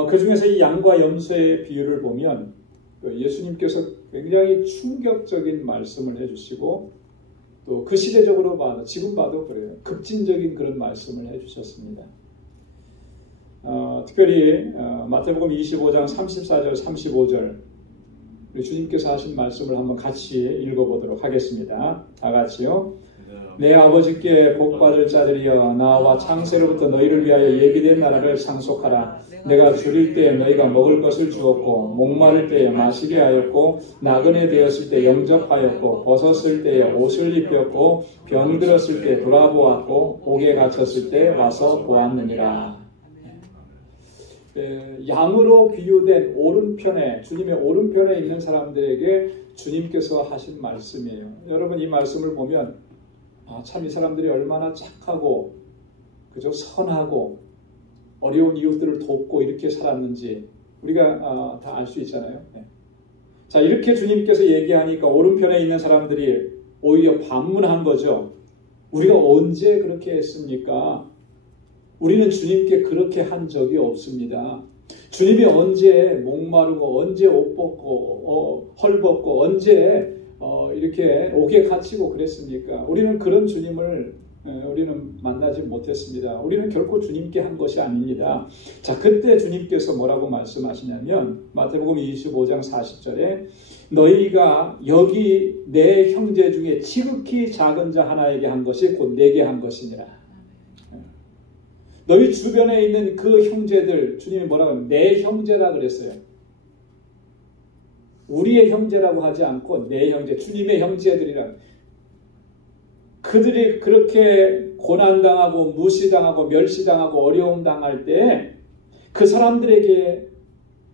그 중에서 이 양과 염소의 비유를 보면 예수님께서 굉장히 충격적인 말씀을 해주시고 또 그 시대적으로 봐도, 지금 봐도 그래요. 급진적인 그런 말씀을 해주셨습니다. 특별히 마태복음 25장 34절 35절 주님께서 하신 말씀을 한번 같이 읽어보도록 하겠습니다. 다 같이요. 내 아버지께 복받을 자들이여, 나와 창세로부터 너희를 위하여 예비된 나라를 상속하라. 내가 줄일 때에 너희가 먹을 것을 주었고, 목마를 때에 마시게 하였고, 나그네 되었을 때 영접하였고, 벗었을 때에 옷을 입혔고, 병들었을 때 돌아보았고, 옥에 갇혔을 때 와서 보았느니라. 양으로 비유된 오른편에, 주님의 오른편에 있는 사람들에게 주님께서 하신 말씀이에요. 여러분, 이 말씀을 보면 참 이 사람들이 얼마나 착하고 그저 선하고 어려운 이웃들을 돕고 이렇게 살았는지 우리가 다 알 수 있잖아요. 자, 이렇게 주님께서 얘기하니까 오른편에 있는 사람들이 오히려 반문한 거죠. 우리가 언제 그렇게 했습니까? 우리는 주님께 그렇게 한 적이 없습니다. 주님이 언제 목마르고 언제 옷 벗고 헐벗고 언제 이렇게 옥에 갇히고 그랬습니까? 우리는 그런 주님을 우리는 만나지 못했습니다. 우리는 결코 주님께 한 것이 아닙니다. 자, 그때 주님께서 뭐라고 말씀하시냐면 마태복음 25장 40절에 너희가 여기 내 형제 중에 지극히 작은 자 하나에게 한 것이 곧 내게 한 것이니라. 너희 주변에 있는 그 형제들, 주님이 뭐라고 하면 내 형제라 그랬어요. 우리의 형제라고 하지 않고 내 형제, 주님의 형제들이라. 그들이 그렇게 고난당하고 무시당하고 멸시당하고 어려움 당할 때 그 사람들에게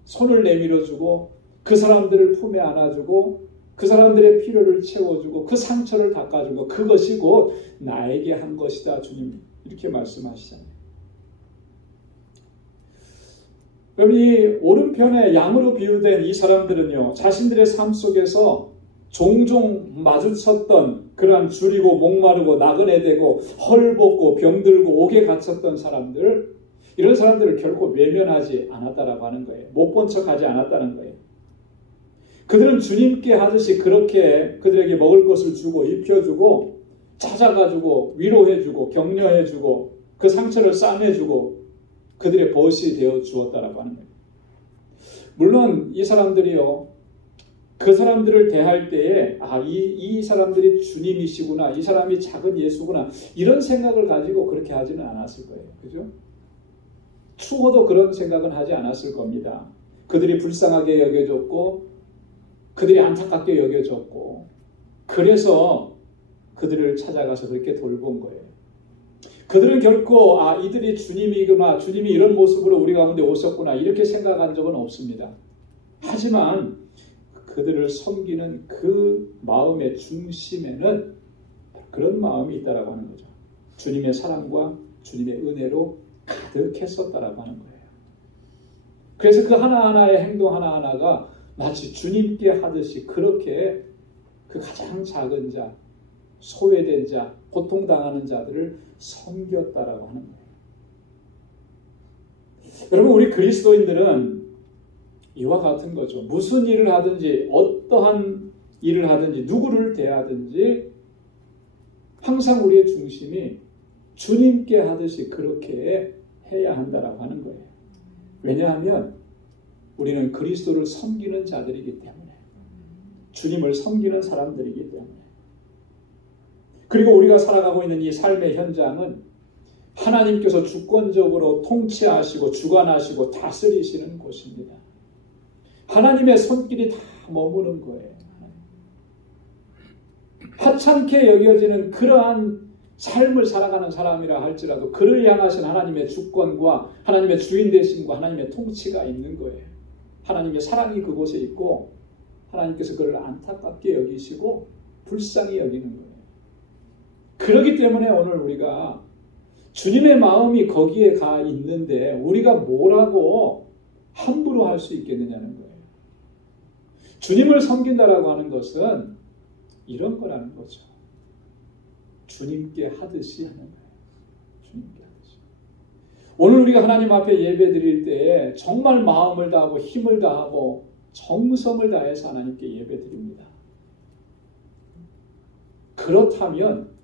손을 내밀어주고 그 사람들을 품에 안아주고 그 사람들의 필요를 채워주고 그 상처를 닦아주고 그것이 곧 나에게 한 것이다. 주님 이렇게 말씀하시잖아요. 그럼 이 오른편에 양으로 비유된 이 사람들은요, 자신들의 삶 속에서 종종 마주쳤던 그러한 줄이고 목마르고 나그네 되고 헐벗고 병들고 옥에 갇혔던 사람들, 이런 사람들을 결코 외면하지 않았다라고 하는 거예요. 못 본 척하지 않았다는 거예요. 그들은 주님께 하듯이 그렇게 그들에게 먹을 것을 주고 입혀주고 찾아가지고 위로해주고 격려해주고 그 상처를 싸매주고 그들의 벗이 되어 주었다라고 하는 거예요. 물론 이 사람들이요, 그 사람들을 대할 때에 이 사람들이 주님이시구나, 이 사람이 작은 예수구나 이런 생각을 가지고 그렇게 하지는 않았을 거예요. 그죠? 추호도 그런 생각은 하지 않았을 겁니다. 그들이 불쌍하게 여겨졌고 그들이 안타깝게 여겨졌고 그래서 그들을 찾아가서 그렇게 돌본 거예요. 그들은 결코 이들이 주님이구나, 주님이 이런 모습으로 우리 가운데 오셨구나 이렇게 생각한 적은 없습니다. 하지만 그들을 섬기는 그 마음의 중심에는 그런 마음이 있다라고 하는 거죠. 주님의 사랑과 주님의 은혜로 가득했었다라고 하는 거예요. 그래서 그 하나하나의 행동 하나하나가 마치 주님께 하듯이 그렇게 그 가장 작은 자, 소외된 자, 고통당하는 자들을 섬겼다라고 하는 거예요. 여러분, 우리 그리스도인들은 이와 같은 거죠. 무슨 일을 하든지 어떠한 일을 하든지 누구를 대하든지 항상 우리의 중심이 주님께 하듯이 그렇게 해야 한다라고 하는 거예요. 왜냐하면 우리는 그리스도를 섬기는 자들이기 때문에, 주님을 섬기는 사람들이기 때문에. 그리고 우리가 살아가고 있는 이 삶의 현장은 하나님께서 주권적으로 통치하시고 주관하시고 다스리시는 곳입니다. 하나님의 손길이 다 머무는 거예요. 하찮게 여겨지는 그러한 삶을 살아가는 사람이라 할지라도 그를 향하신 하나님의 주권과 하나님의 주인 되심과 하나님의 통치가 있는 거예요. 하나님의 사랑이 그곳에 있고 하나님께서 그를 안타깝게 여기시고 불쌍히 여기는 거예요. 그렇기 때문에 오늘 우리가 주님의 마음이 거기에 가 있는데 우리가 뭐라고 함부로 할 수 있겠느냐는 거예요. 주님을 섬긴다라고 하는 것은 이런 거라는 거죠. 주님께 하듯이 하는 거예요. 주님께 하듯이. 오늘 우리가 하나님 앞에 예배 드릴 때에 정말 마음을 다하고 힘을 다하고 정성을 다해서 하나님께 예배 드립니다. 그렇다면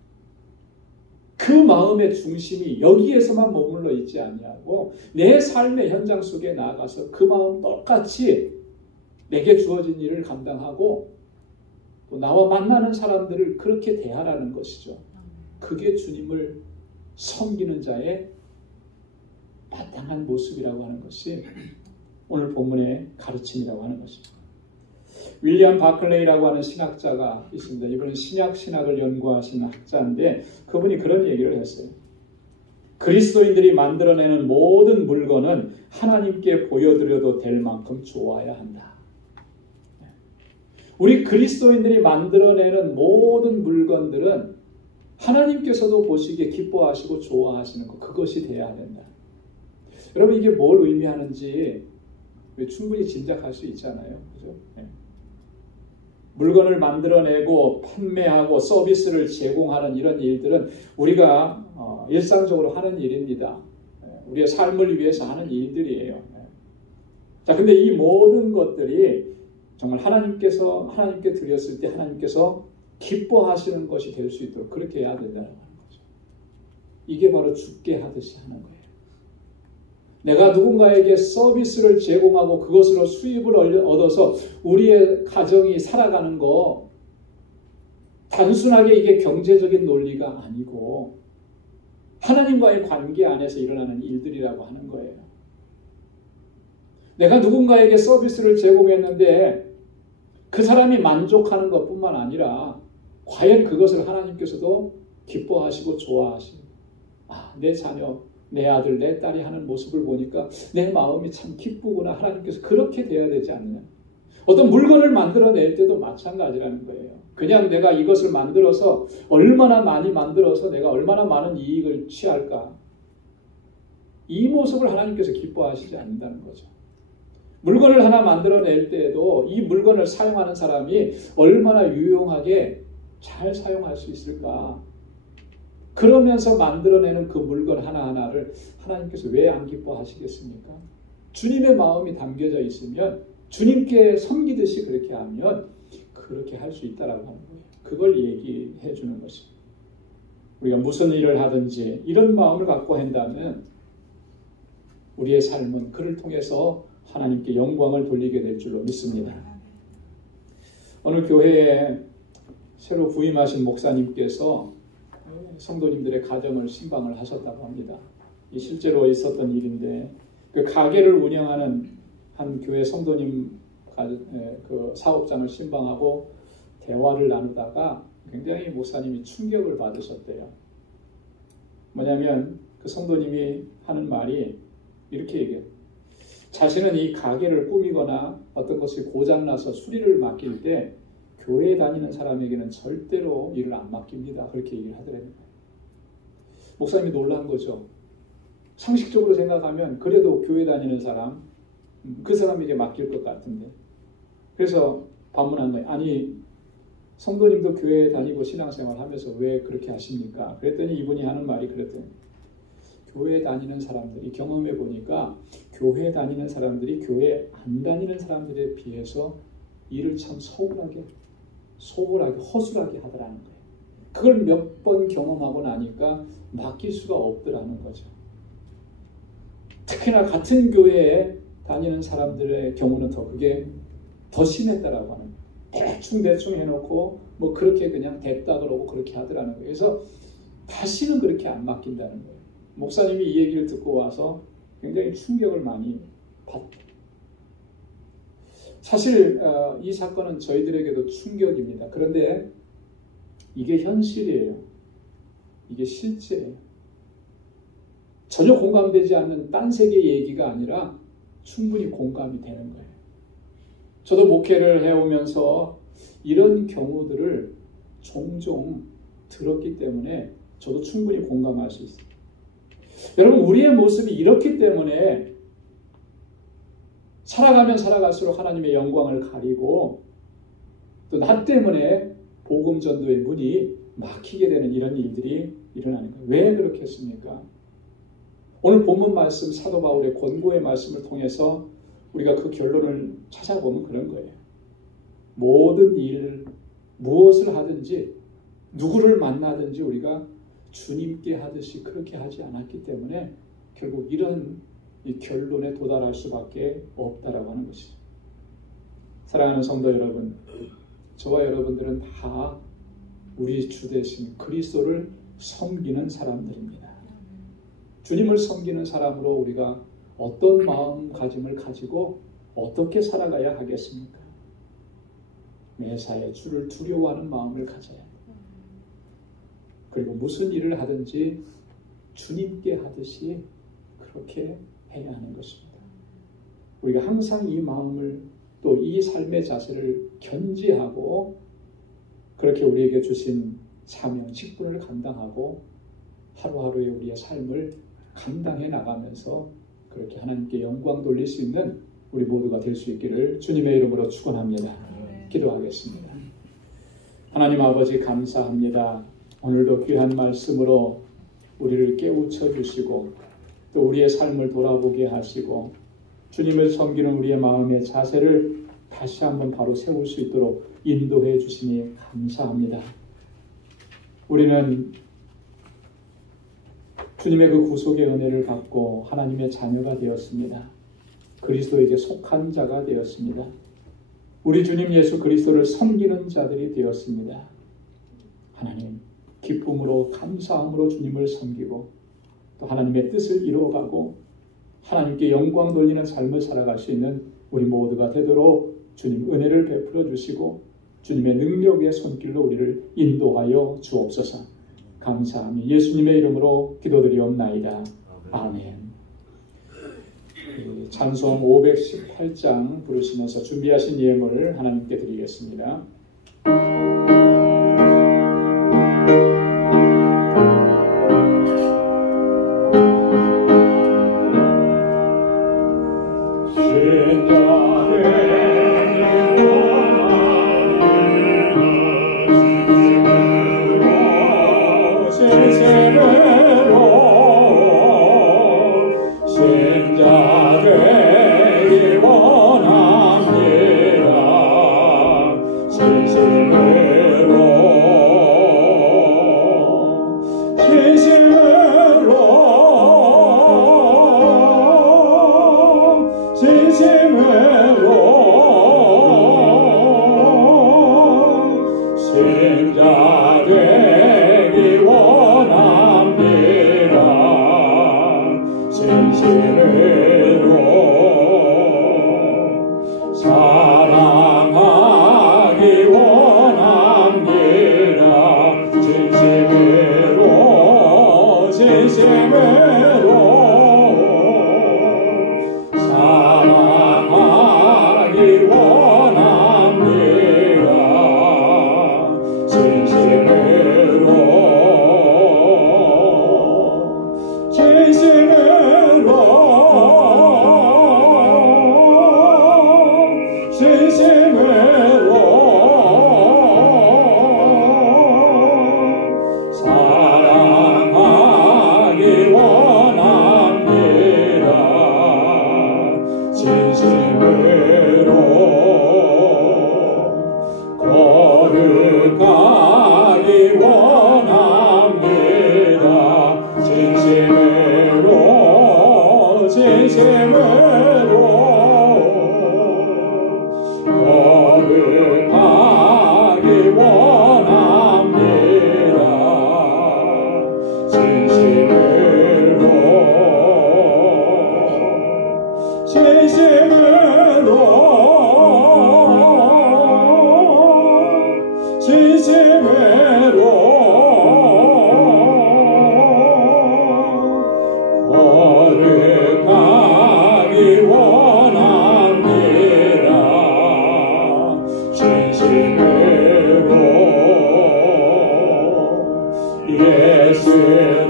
그 마음의 중심이 여기에서만 머물러 있지 아니하고 내 삶의 현장 속에 나아가서 그 마음 똑같이 내게 주어진 일을 감당하고 또 나와 만나는 사람들을 그렇게 대하라는 것이죠. 그게 주님을 섬기는 자의 마땅한 모습이라고 하는 것이 오늘 본문의 가르침이라고 하는 것입니다. 윌리엄 바클레이라고 하는 신학자가 있습니다. 이분은 신약신학을 연구하신 학자인데 그분이 그런 얘기를 했어요. 그리스도인들이 만들어내는 모든 물건은 하나님께 보여드려도 될 만큼 좋아야 한다. 우리 그리스도인들이 만들어내는 모든 물건들은 하나님께서도 보시기에 기뻐하시고 좋아하시는 것, 그것이 돼야 된다. 여러분 이게 뭘 의미하는지 충분히 짐작할 수 있잖아요. 그죠? 네. 물건을 만들어내고 판매하고 서비스를 제공하는 이런 일들은 우리가 일상적으로 하는 일입니다. 우리의 삶을 위해서 하는 일들이에요. 자, 근데 이 모든 것들이 정말 하나님께 드렸을 때 하나님께서 기뻐하시는 것이 될 수 있도록 그렇게 해야 된다는 거죠. 이게 바로 주께 하듯이 하는 거예요. 내가 누군가에게 서비스를 제공하고 그것으로 수입을 얻어서 우리의 가정이 살아가는 거 단순하게 이게 경제적인 논리가 아니고 하나님과의 관계 안에서 일어나는 일들이라고 하는 거예요. 내가 누군가에게 서비스를 제공했는데 그 사람이 만족하는 것뿐만 아니라 과연 그것을 하나님께서도 기뻐하시고 좋아하시고 내 자녀, 내 아들, 내 딸이 하는 모습을 보니까 내 마음이 참 기쁘구나. 하나님께서 그렇게 돼야 되지 않느냐. 어떤 물건을 만들어낼 때도 마찬가지라는 거예요. 그냥 내가 이것을 만들어서 얼마나 많이 만들어서 내가 얼마나 많은 이익을 취할까. 이 모습을 하나님께서 기뻐하시지 않는다는 거죠. 물건을 하나 만들어낼 때에도 이 물건을 사용하는 사람이 얼마나 유용하게 잘 사용할 수 있을까. 그러면서 만들어내는 그 물건 하나하나를 하나님께서 왜 안 기뻐하시겠습니까? 주님의 마음이 담겨져 있으면 주님께 섬기듯이 그렇게 하면 그렇게 할 수 있다라고 하는 거예요. 그걸 얘기해 주는 것입니다. 우리가 무슨 일을 하든지 이런 마음을 갖고 한다면 우리의 삶은 그를 통해서 하나님께 영광을 돌리게 될 줄로 믿습니다. 어느 교회에 새로 부임하신 목사님께서 성도님들의 가정을 신방을 하셨다고 합니다. 이 실제로 있었던 일인데 그 가게를 운영하는 한 교회 성도님 그 사업장을 신방하고 대화를 나누다가 굉장히 목사님이 충격을 받으셨대요. 뭐냐면 그 성도님이 하는 말이 이렇게 얘기해요. 자신은 이 가게를 꾸미거나 어떤 것이 고장나서 수리를 맡길 때 교회에 다니는 사람에게는 절대로 일을 안 맡깁니다. 그렇게 얘기를 하더라고요. 목사님이 놀란 거죠. 상식적으로 생각하면 그래도 교회 다니는 사람, 그 사람에게 맡길 것 같은데. 그래서 반문한 거예요. 아니, 성도님도 교회에 다니고 신앙생활 하면서 왜 그렇게 하십니까? 그랬더니 이분이 하는 말이 그랬더니 교회 다니는 사람들이 경험해 보니까 교회 다니는 사람들이 교회 안 다니는 사람들에 비해서 일을 참 소홀하게 허술하게 하더라는 거예요. 그걸 몇 번 경험하고 나니까 맡길 수가 없더라는 거죠. 특히나 같은 교회에 다니는 사람들의 경우는 그게 더 심했다라고 하는 거예요. 대충 해놓고 뭐 그렇게 그냥 됐다 그러고 그렇게 하더라는 거예요. 그래서 다시는 그렇게 안 맡긴다는 거예요. 목사님이 이 얘기를 듣고 와서 굉장히 충격을 많이 받았어요. 사실 이 사건은 저희들에게도 충격입니다. 그런데 이게 현실이에요. 이게 실제예요. 전혀 공감되지 않는 딴 세계 얘기가 아니라 충분히 공감이 되는 거예요. 저도 목회를 해오면서 이런 경우들을 종종 들었기 때문에 저도 충분히 공감할 수 있어요. 여러분, 우리의 모습이 이렇기 때문에 살아가면 살아갈수록 하나님의 영광을 가리고 또 나 때문에 복음 전도의 문이 막히게 되는 이런 일들이 일어나는 거예요. 왜 그렇겠습니까? 오늘 본문 말씀, 사도 바울의 권고의 말씀을 통해서 우리가 그 결론을 찾아보면 그런 거예요. 모든 일, 무엇을 하든지 누구를 만나든지 우리가 주님께 하듯이 그렇게 하지 않았기 때문에 결국 이런 이 결론에 도달할 수밖에 없다라고 하는 것이죠. 사랑하는 성도 여러분, 저와 여러분들은 다 우리 주 대신 그리스도를 섬기는 사람들입니다. 주님을 섬기는 사람으로 우리가 어떤 마음가짐을 가지고 어떻게 살아가야 하겠습니까? 매사에 주를 두려워하는 마음을 가져야 합니다. 그리고 무슨 일을 하든지 주님께 하듯이 그렇게 해야 하는 것입니다. 우리가 항상 이 마음을 또 이 삶의 자세를 견지하고 그렇게 우리에게 주신 사명, 직분을 감당하고 하루하루의 우리의 삶을 감당해 나가면서 그렇게 하나님께 영광 돌릴 수 있는 우리 모두가 될 수 있기를 주님의 이름으로 축원합니다. 기도하겠습니다. 하나님 아버지 감사합니다. 오늘도 귀한 말씀으로 우리를 깨우쳐 주시고 또 우리의 삶을 돌아보게 하시고 주님을 섬기는 우리의 마음의 자세를 다시 한번 바로 세울 수 있도록 인도해 주시니 감사합니다. 우리는 주님의 그 구속의 은혜를 받고 하나님의 자녀가 되었습니다. 그리스도에게 속한 자가 되었습니다. 우리 주님 예수 그리스도를 섬기는 자들이 되었습니다. 하나님, 기쁨으로 감사함으로 주님을 섬기고 또 하나님의 뜻을 이루어가고 하나님께 영광 돌리는 삶을 살아갈 수 있는 우리 모두가 되도록 주님 은혜를 베풀어 주시고 주님의 능력의 손길로 우리를 인도하여 주옵소서. 감사하며 예수님의 이름으로 기도드리옵나이다. 아멘. 찬송 518장 부르시면서 준비하신 예물을 하나님께 드리겠습니다. 사랑하기 원합니다.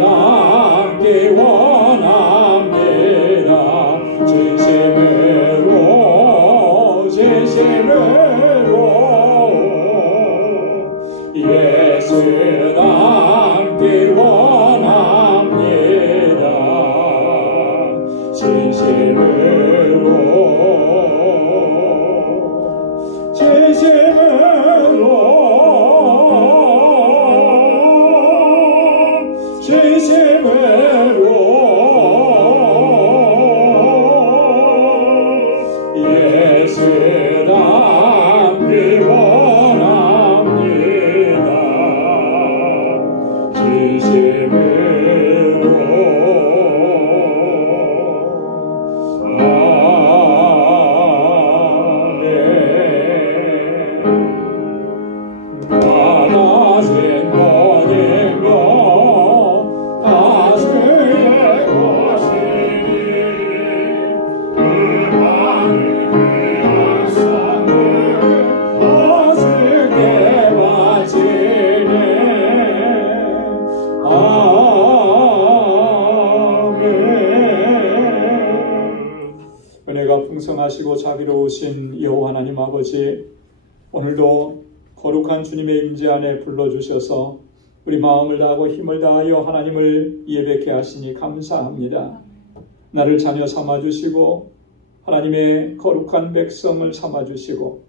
남기 원합니다. 진심으로 예수 남기 원합니다. 진심으로 예수 남기 원합니다. 진심으로 바라진 모든 것 다 주의 것이니 그 많은 귀한 선물 어스게 바치네. 아멘. 은혜가 풍성하시고 자비로우신 여호와 하나님 아버지, 오늘도 거룩한 주님의 임재 안에 불러주셔서 우리 마음을 다하고 힘을 다하여 하나님을 예배케 하시니 감사합니다. 나를 자녀 삼아주시고 하나님의 거룩한 백성을 삼아주시고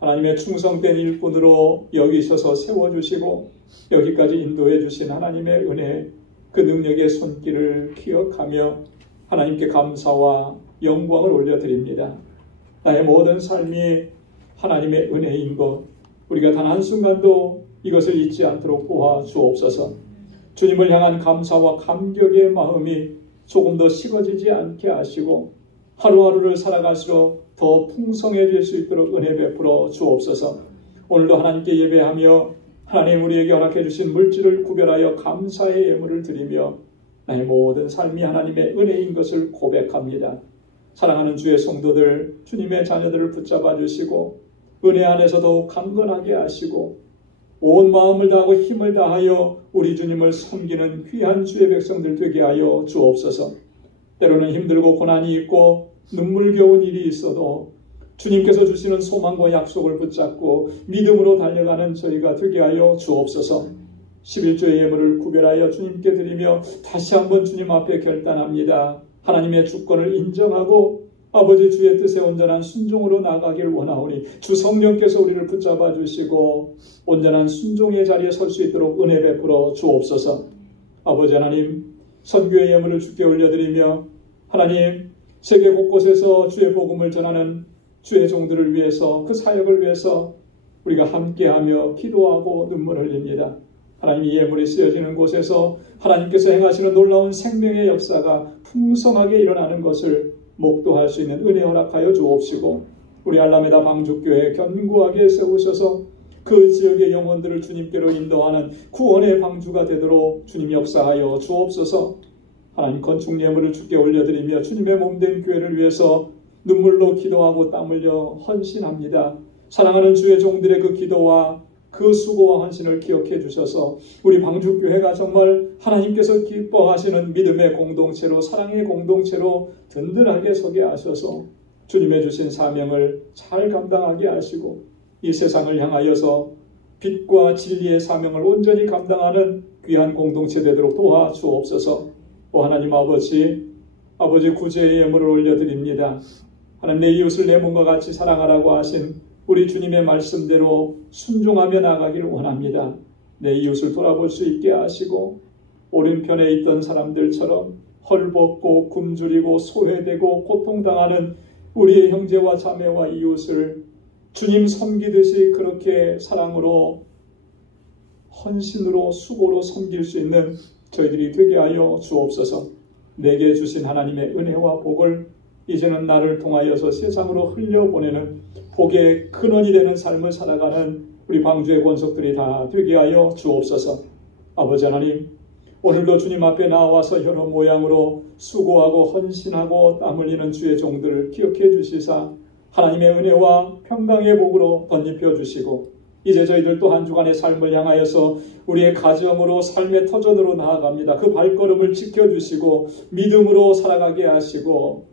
하나님의 충성된 일꾼으로 여기셔서 세워주시고 여기까지 인도해 주신 하나님의 은혜, 그 능력의 손길을 기억하며 하나님께 감사와 영광을 올려드립니다. 나의 모든 삶이 하나님의 은혜인 것, 우리가 단 한순간도 이것을 잊지 않도록 도와주옵소서. 주님을 향한 감사와 감격의 마음이 조금 더 식어지지 않게 하시고 하루하루를 살아갈수록 더 풍성해질 수 있도록 은혜 베풀어 주옵소서. 오늘도 하나님께 예배하며 하나님 우리에게 허락해 주신 물질을 구별하여 감사의 예물을 드리며 나의 모든 삶이 하나님의 은혜인 것을 고백합니다. 사랑하는 주의 성도들, 주님의 자녀들을 붙잡아 주시고 은혜 안에서 더욱 강건하게 하시고 온 마음을 다하고 힘을 다하여 우리 주님을 섬기는 귀한 주의 백성들 되게 하여 주옵소서. 때로는 힘들고 고난이 있고 눈물겨운 일이 있어도 주님께서 주시는 소망과 약속을 붙잡고 믿음으로 달려가는 저희가 되게 하여 주옵소서. 11조의 예물을 구별하여 주님께 드리며 다시 한번 주님 앞에 결단합니다. 하나님의 주권을 인정하고 아버지 주의 뜻에 온전한 순종으로 나가길 원하오니 주 성령께서 우리를 붙잡아 주시고 온전한 순종의 자리에 설 수 있도록 은혜 베풀어 주옵소서. 아버지 하나님, 선교의 예물을 주께 올려드리며 하나님, 세계 곳곳에서 주의 복음을 전하는 주의 종들을 위해서, 그 사역을 위해서 우리가 함께하며 기도하고 눈물을 흘립니다. 하나님, 이 예물이 쓰여지는 곳에서 하나님께서 행하시는 놀라운 생명의 역사가 풍성하게 일어나는 것을 목도할 수 있는 은혜 허락하여 주옵시고 우리 알라메다 방주교회 견고하게 세우셔서 그 지역의 영혼들을 주님께로 인도하는 구원의 방주가 되도록 주님 역사하여 주옵소서. 하나님, 건축 예물을 주께 올려드리며 주님의 몸된 교회를 위해서 눈물로 기도하고 땀 흘려 헌신합니다. 사랑하는 주의 종들의 그 기도와 그 수고와 헌신을 기억해 주셔서 우리 방주교회가 정말 하나님께서 기뻐하시는 믿음의 공동체로, 사랑의 공동체로 든든하게 서게 하셔서 주님의 주신 사명을 잘 감당하게 하시고 이 세상을 향하여서 빛과 진리의 사명을 온전히 감당하는 귀한 공동체 되도록 도와주옵소서. 하나님 아버지 구제의 예물을 올려드립니다. 하나님, 내 이웃을 내 몸과 같이 사랑하라고 하신 우리 주님의 말씀대로 순종하며 나가기를 원합니다. 내 이웃을 돌아볼 수 있게 하시고 오른편에 있던 사람들처럼 헐벗고 굶주리고 소외되고 고통당하는 우리의 형제와 자매와 이웃을 주님 섬기듯이 그렇게 사랑으로, 헌신으로, 수고로 섬길 수 있는 저희들이 되게 하여 주옵소서. 내게 주신 하나님의 은혜와 복을 이제는 나를 통하여서 세상으로 흘려보내는 복의 근원이 되는 삶을 살아가는 우리 방주의 권속들이 다 되게 하여 주옵소서. 아버지 하나님, 오늘도 주님 앞에 나와서 여러 모양으로 수고하고 헌신하고 땀 흘리는 주의 종들을 기억해 주시사 하나님의 은혜와 평강의 복으로 덧입혀 주시고 이제 저희들 또 한 주간의 삶을 향하여서 우리의 가정으로 삶의 터전으로 나아갑니다. 그 발걸음을 지켜주시고 믿음으로 살아가게 하시고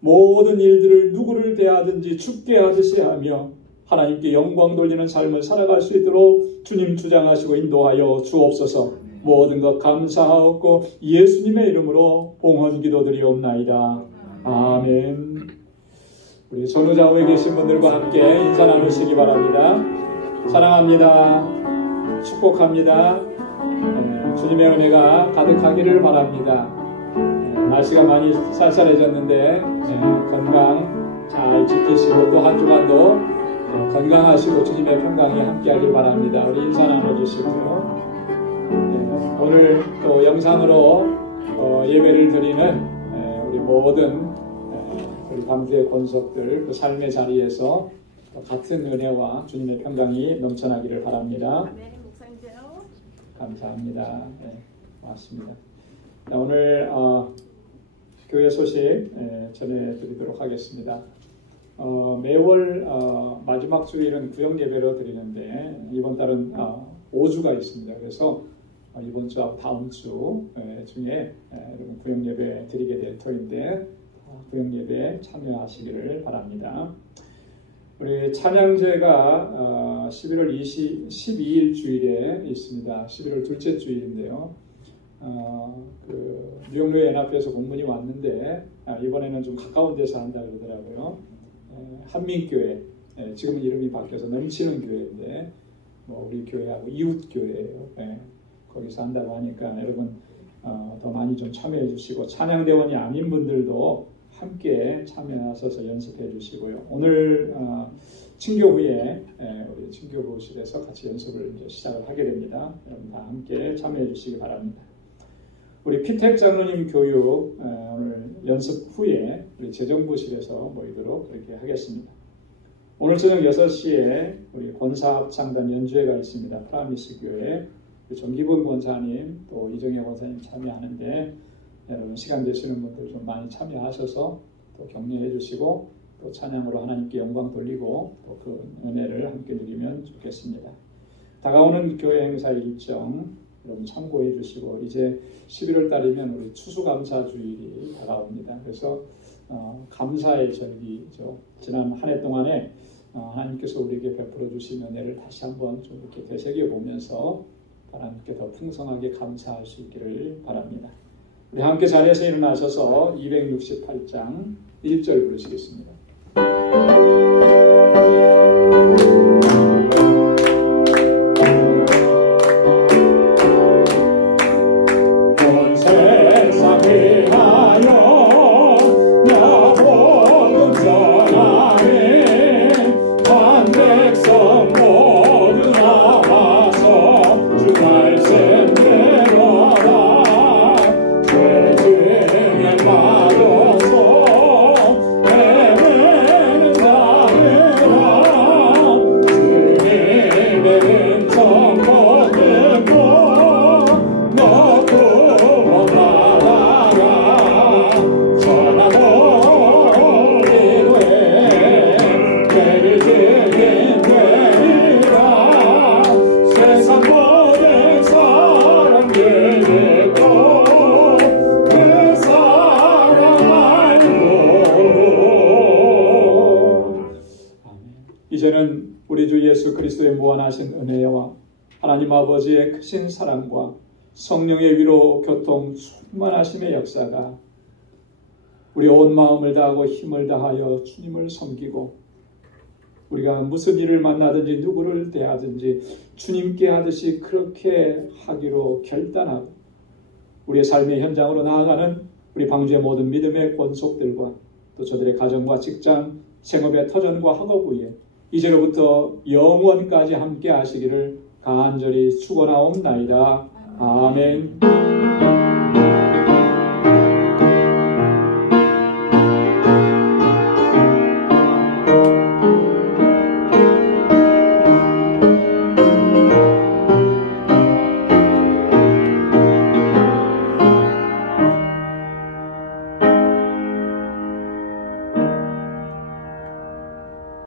모든 일들을 누구를 대하든지 죽게 하듯이 하며 하나님께 영광 돌리는 삶을 살아갈 수 있도록 주님 주장하시고 인도하여 주옵소서. 모든 것 감사하옵고 예수님의 이름으로 봉헌 기도드리옵나이다. 아멘. 우리 전후좌우에 계신 분들과 함께 인사 나누시기 바랍니다. 사랑합니다. 축복합니다. 주님의 은혜가 가득하기를 바랍니다. 날씨가 많이 쌀쌀해졌는데 건강 잘 지키시고 또 한 주간도 건강하시고 주님의 평강이 함께하길 바랍니다. 우리 인사 나눠주시고요. 오늘 또 영상으로 예배를 드리는 우리 모든 우리 광주의 권속들 그 삶의 자리에서 같은 은혜와 주님의 평강이 넘쳐나기를 바랍니다. 네, 목사님께요. 감사합니다. 네, 고맙습니다. 오늘 교회 소식 전해드리도록 하겠습니다. 매월 마지막 주일은 구역 예배로 드리는데 이번 달은 5주가 있습니다. 그래서 이번 주와 다음 주 중에 여러분 구역 예배 드리게 될 터인데 구역 예배 참여하시기를 바랍니다. 우리 찬양제가 11월 12일 주일에 있습니다. 11월 둘째 주일인데요. 그 뉴욕로의 연합회에서 공문이 왔는데 이번에는 좀 가까운 데서 한다 그러더라고요. 한민교회, 지금은 이름이 바뀌어서 넘치는 교회인데 뭐 우리 교회하고 이웃 교회예요. 거기서 한다고 하니까 여러분 더 많이 좀 참여해 주시고 찬양대원이 아닌 분들도 함께 참여하셔서 연습해 주시고요. 오늘 친교 후에 우리 친교부실에서 같이 연습을 이제 시작을 하게 됩니다. 여러분 다 함께 참여해 주시기 바랍니다. 우리 피택 장로님 교육 오늘 연습 후에 우리 재정부실에서 모이도록 그렇게 하겠습니다. 오늘 저녁 6시에 우리 권사합창단 연주회가 있습니다. 프라미스 교회 정기분 권사님 또 이정혜 권사님 참여하는데 여러분 시간 되시는 분들 좀 많이 참여하셔서 또 격려해 주시고 또 찬양으로 하나님께 영광 돌리고 또 그 은혜를 함께 누리면 좋겠습니다. 다가오는 교회 행사의 일정 여러분 참고해 주시고 이제 11월 달이면 우리 추수감사주일이 다가옵니다. 그래서 감사의 절기죠. 지난 한 해 동안에 하나님께서 우리에게 베풀어 주신 은혜를 다시 한번 좀 이렇게 되새겨 보면서 하나님께 더 풍성하게 감사할 수 있기를 바랍니다. 우리 함께 자리에서 일어나셔서 268장 1절 부르시겠습니다. 온 세상을 하여 나보는 전하에 한 백성 모두 나와서 주 말씀 들어라. 죄증에 빠져서 헤매는 자들아 주님의 은총 못 듣고 너 구원하라. 전하고 올리되 죄를 지긴 되리라. 세상 모든 사람들 듣고 그 사랑 알고. 이제는 우리 주 예수 그리스도의 무한하신 은혜와 하나님 아버지의 크신 사랑과 성령의 위로 교통 충만하심의 역사가 우리 온 마음을 다하고 힘을 다하여 주님을 섬기고 우리가 무슨 일을 만나든지 누구를 대하든지 주님께 하듯이 그렇게 하기로 결단하고 우리의 삶의 현장으로 나아가는 우리 방주의 모든 믿음의 권속들과 또 저들의 가정과 직장, 생업의 터전과 학업위에 이제로부터 영원까지 함께 하시기를 간절히 축원하옵나이다. 아멘.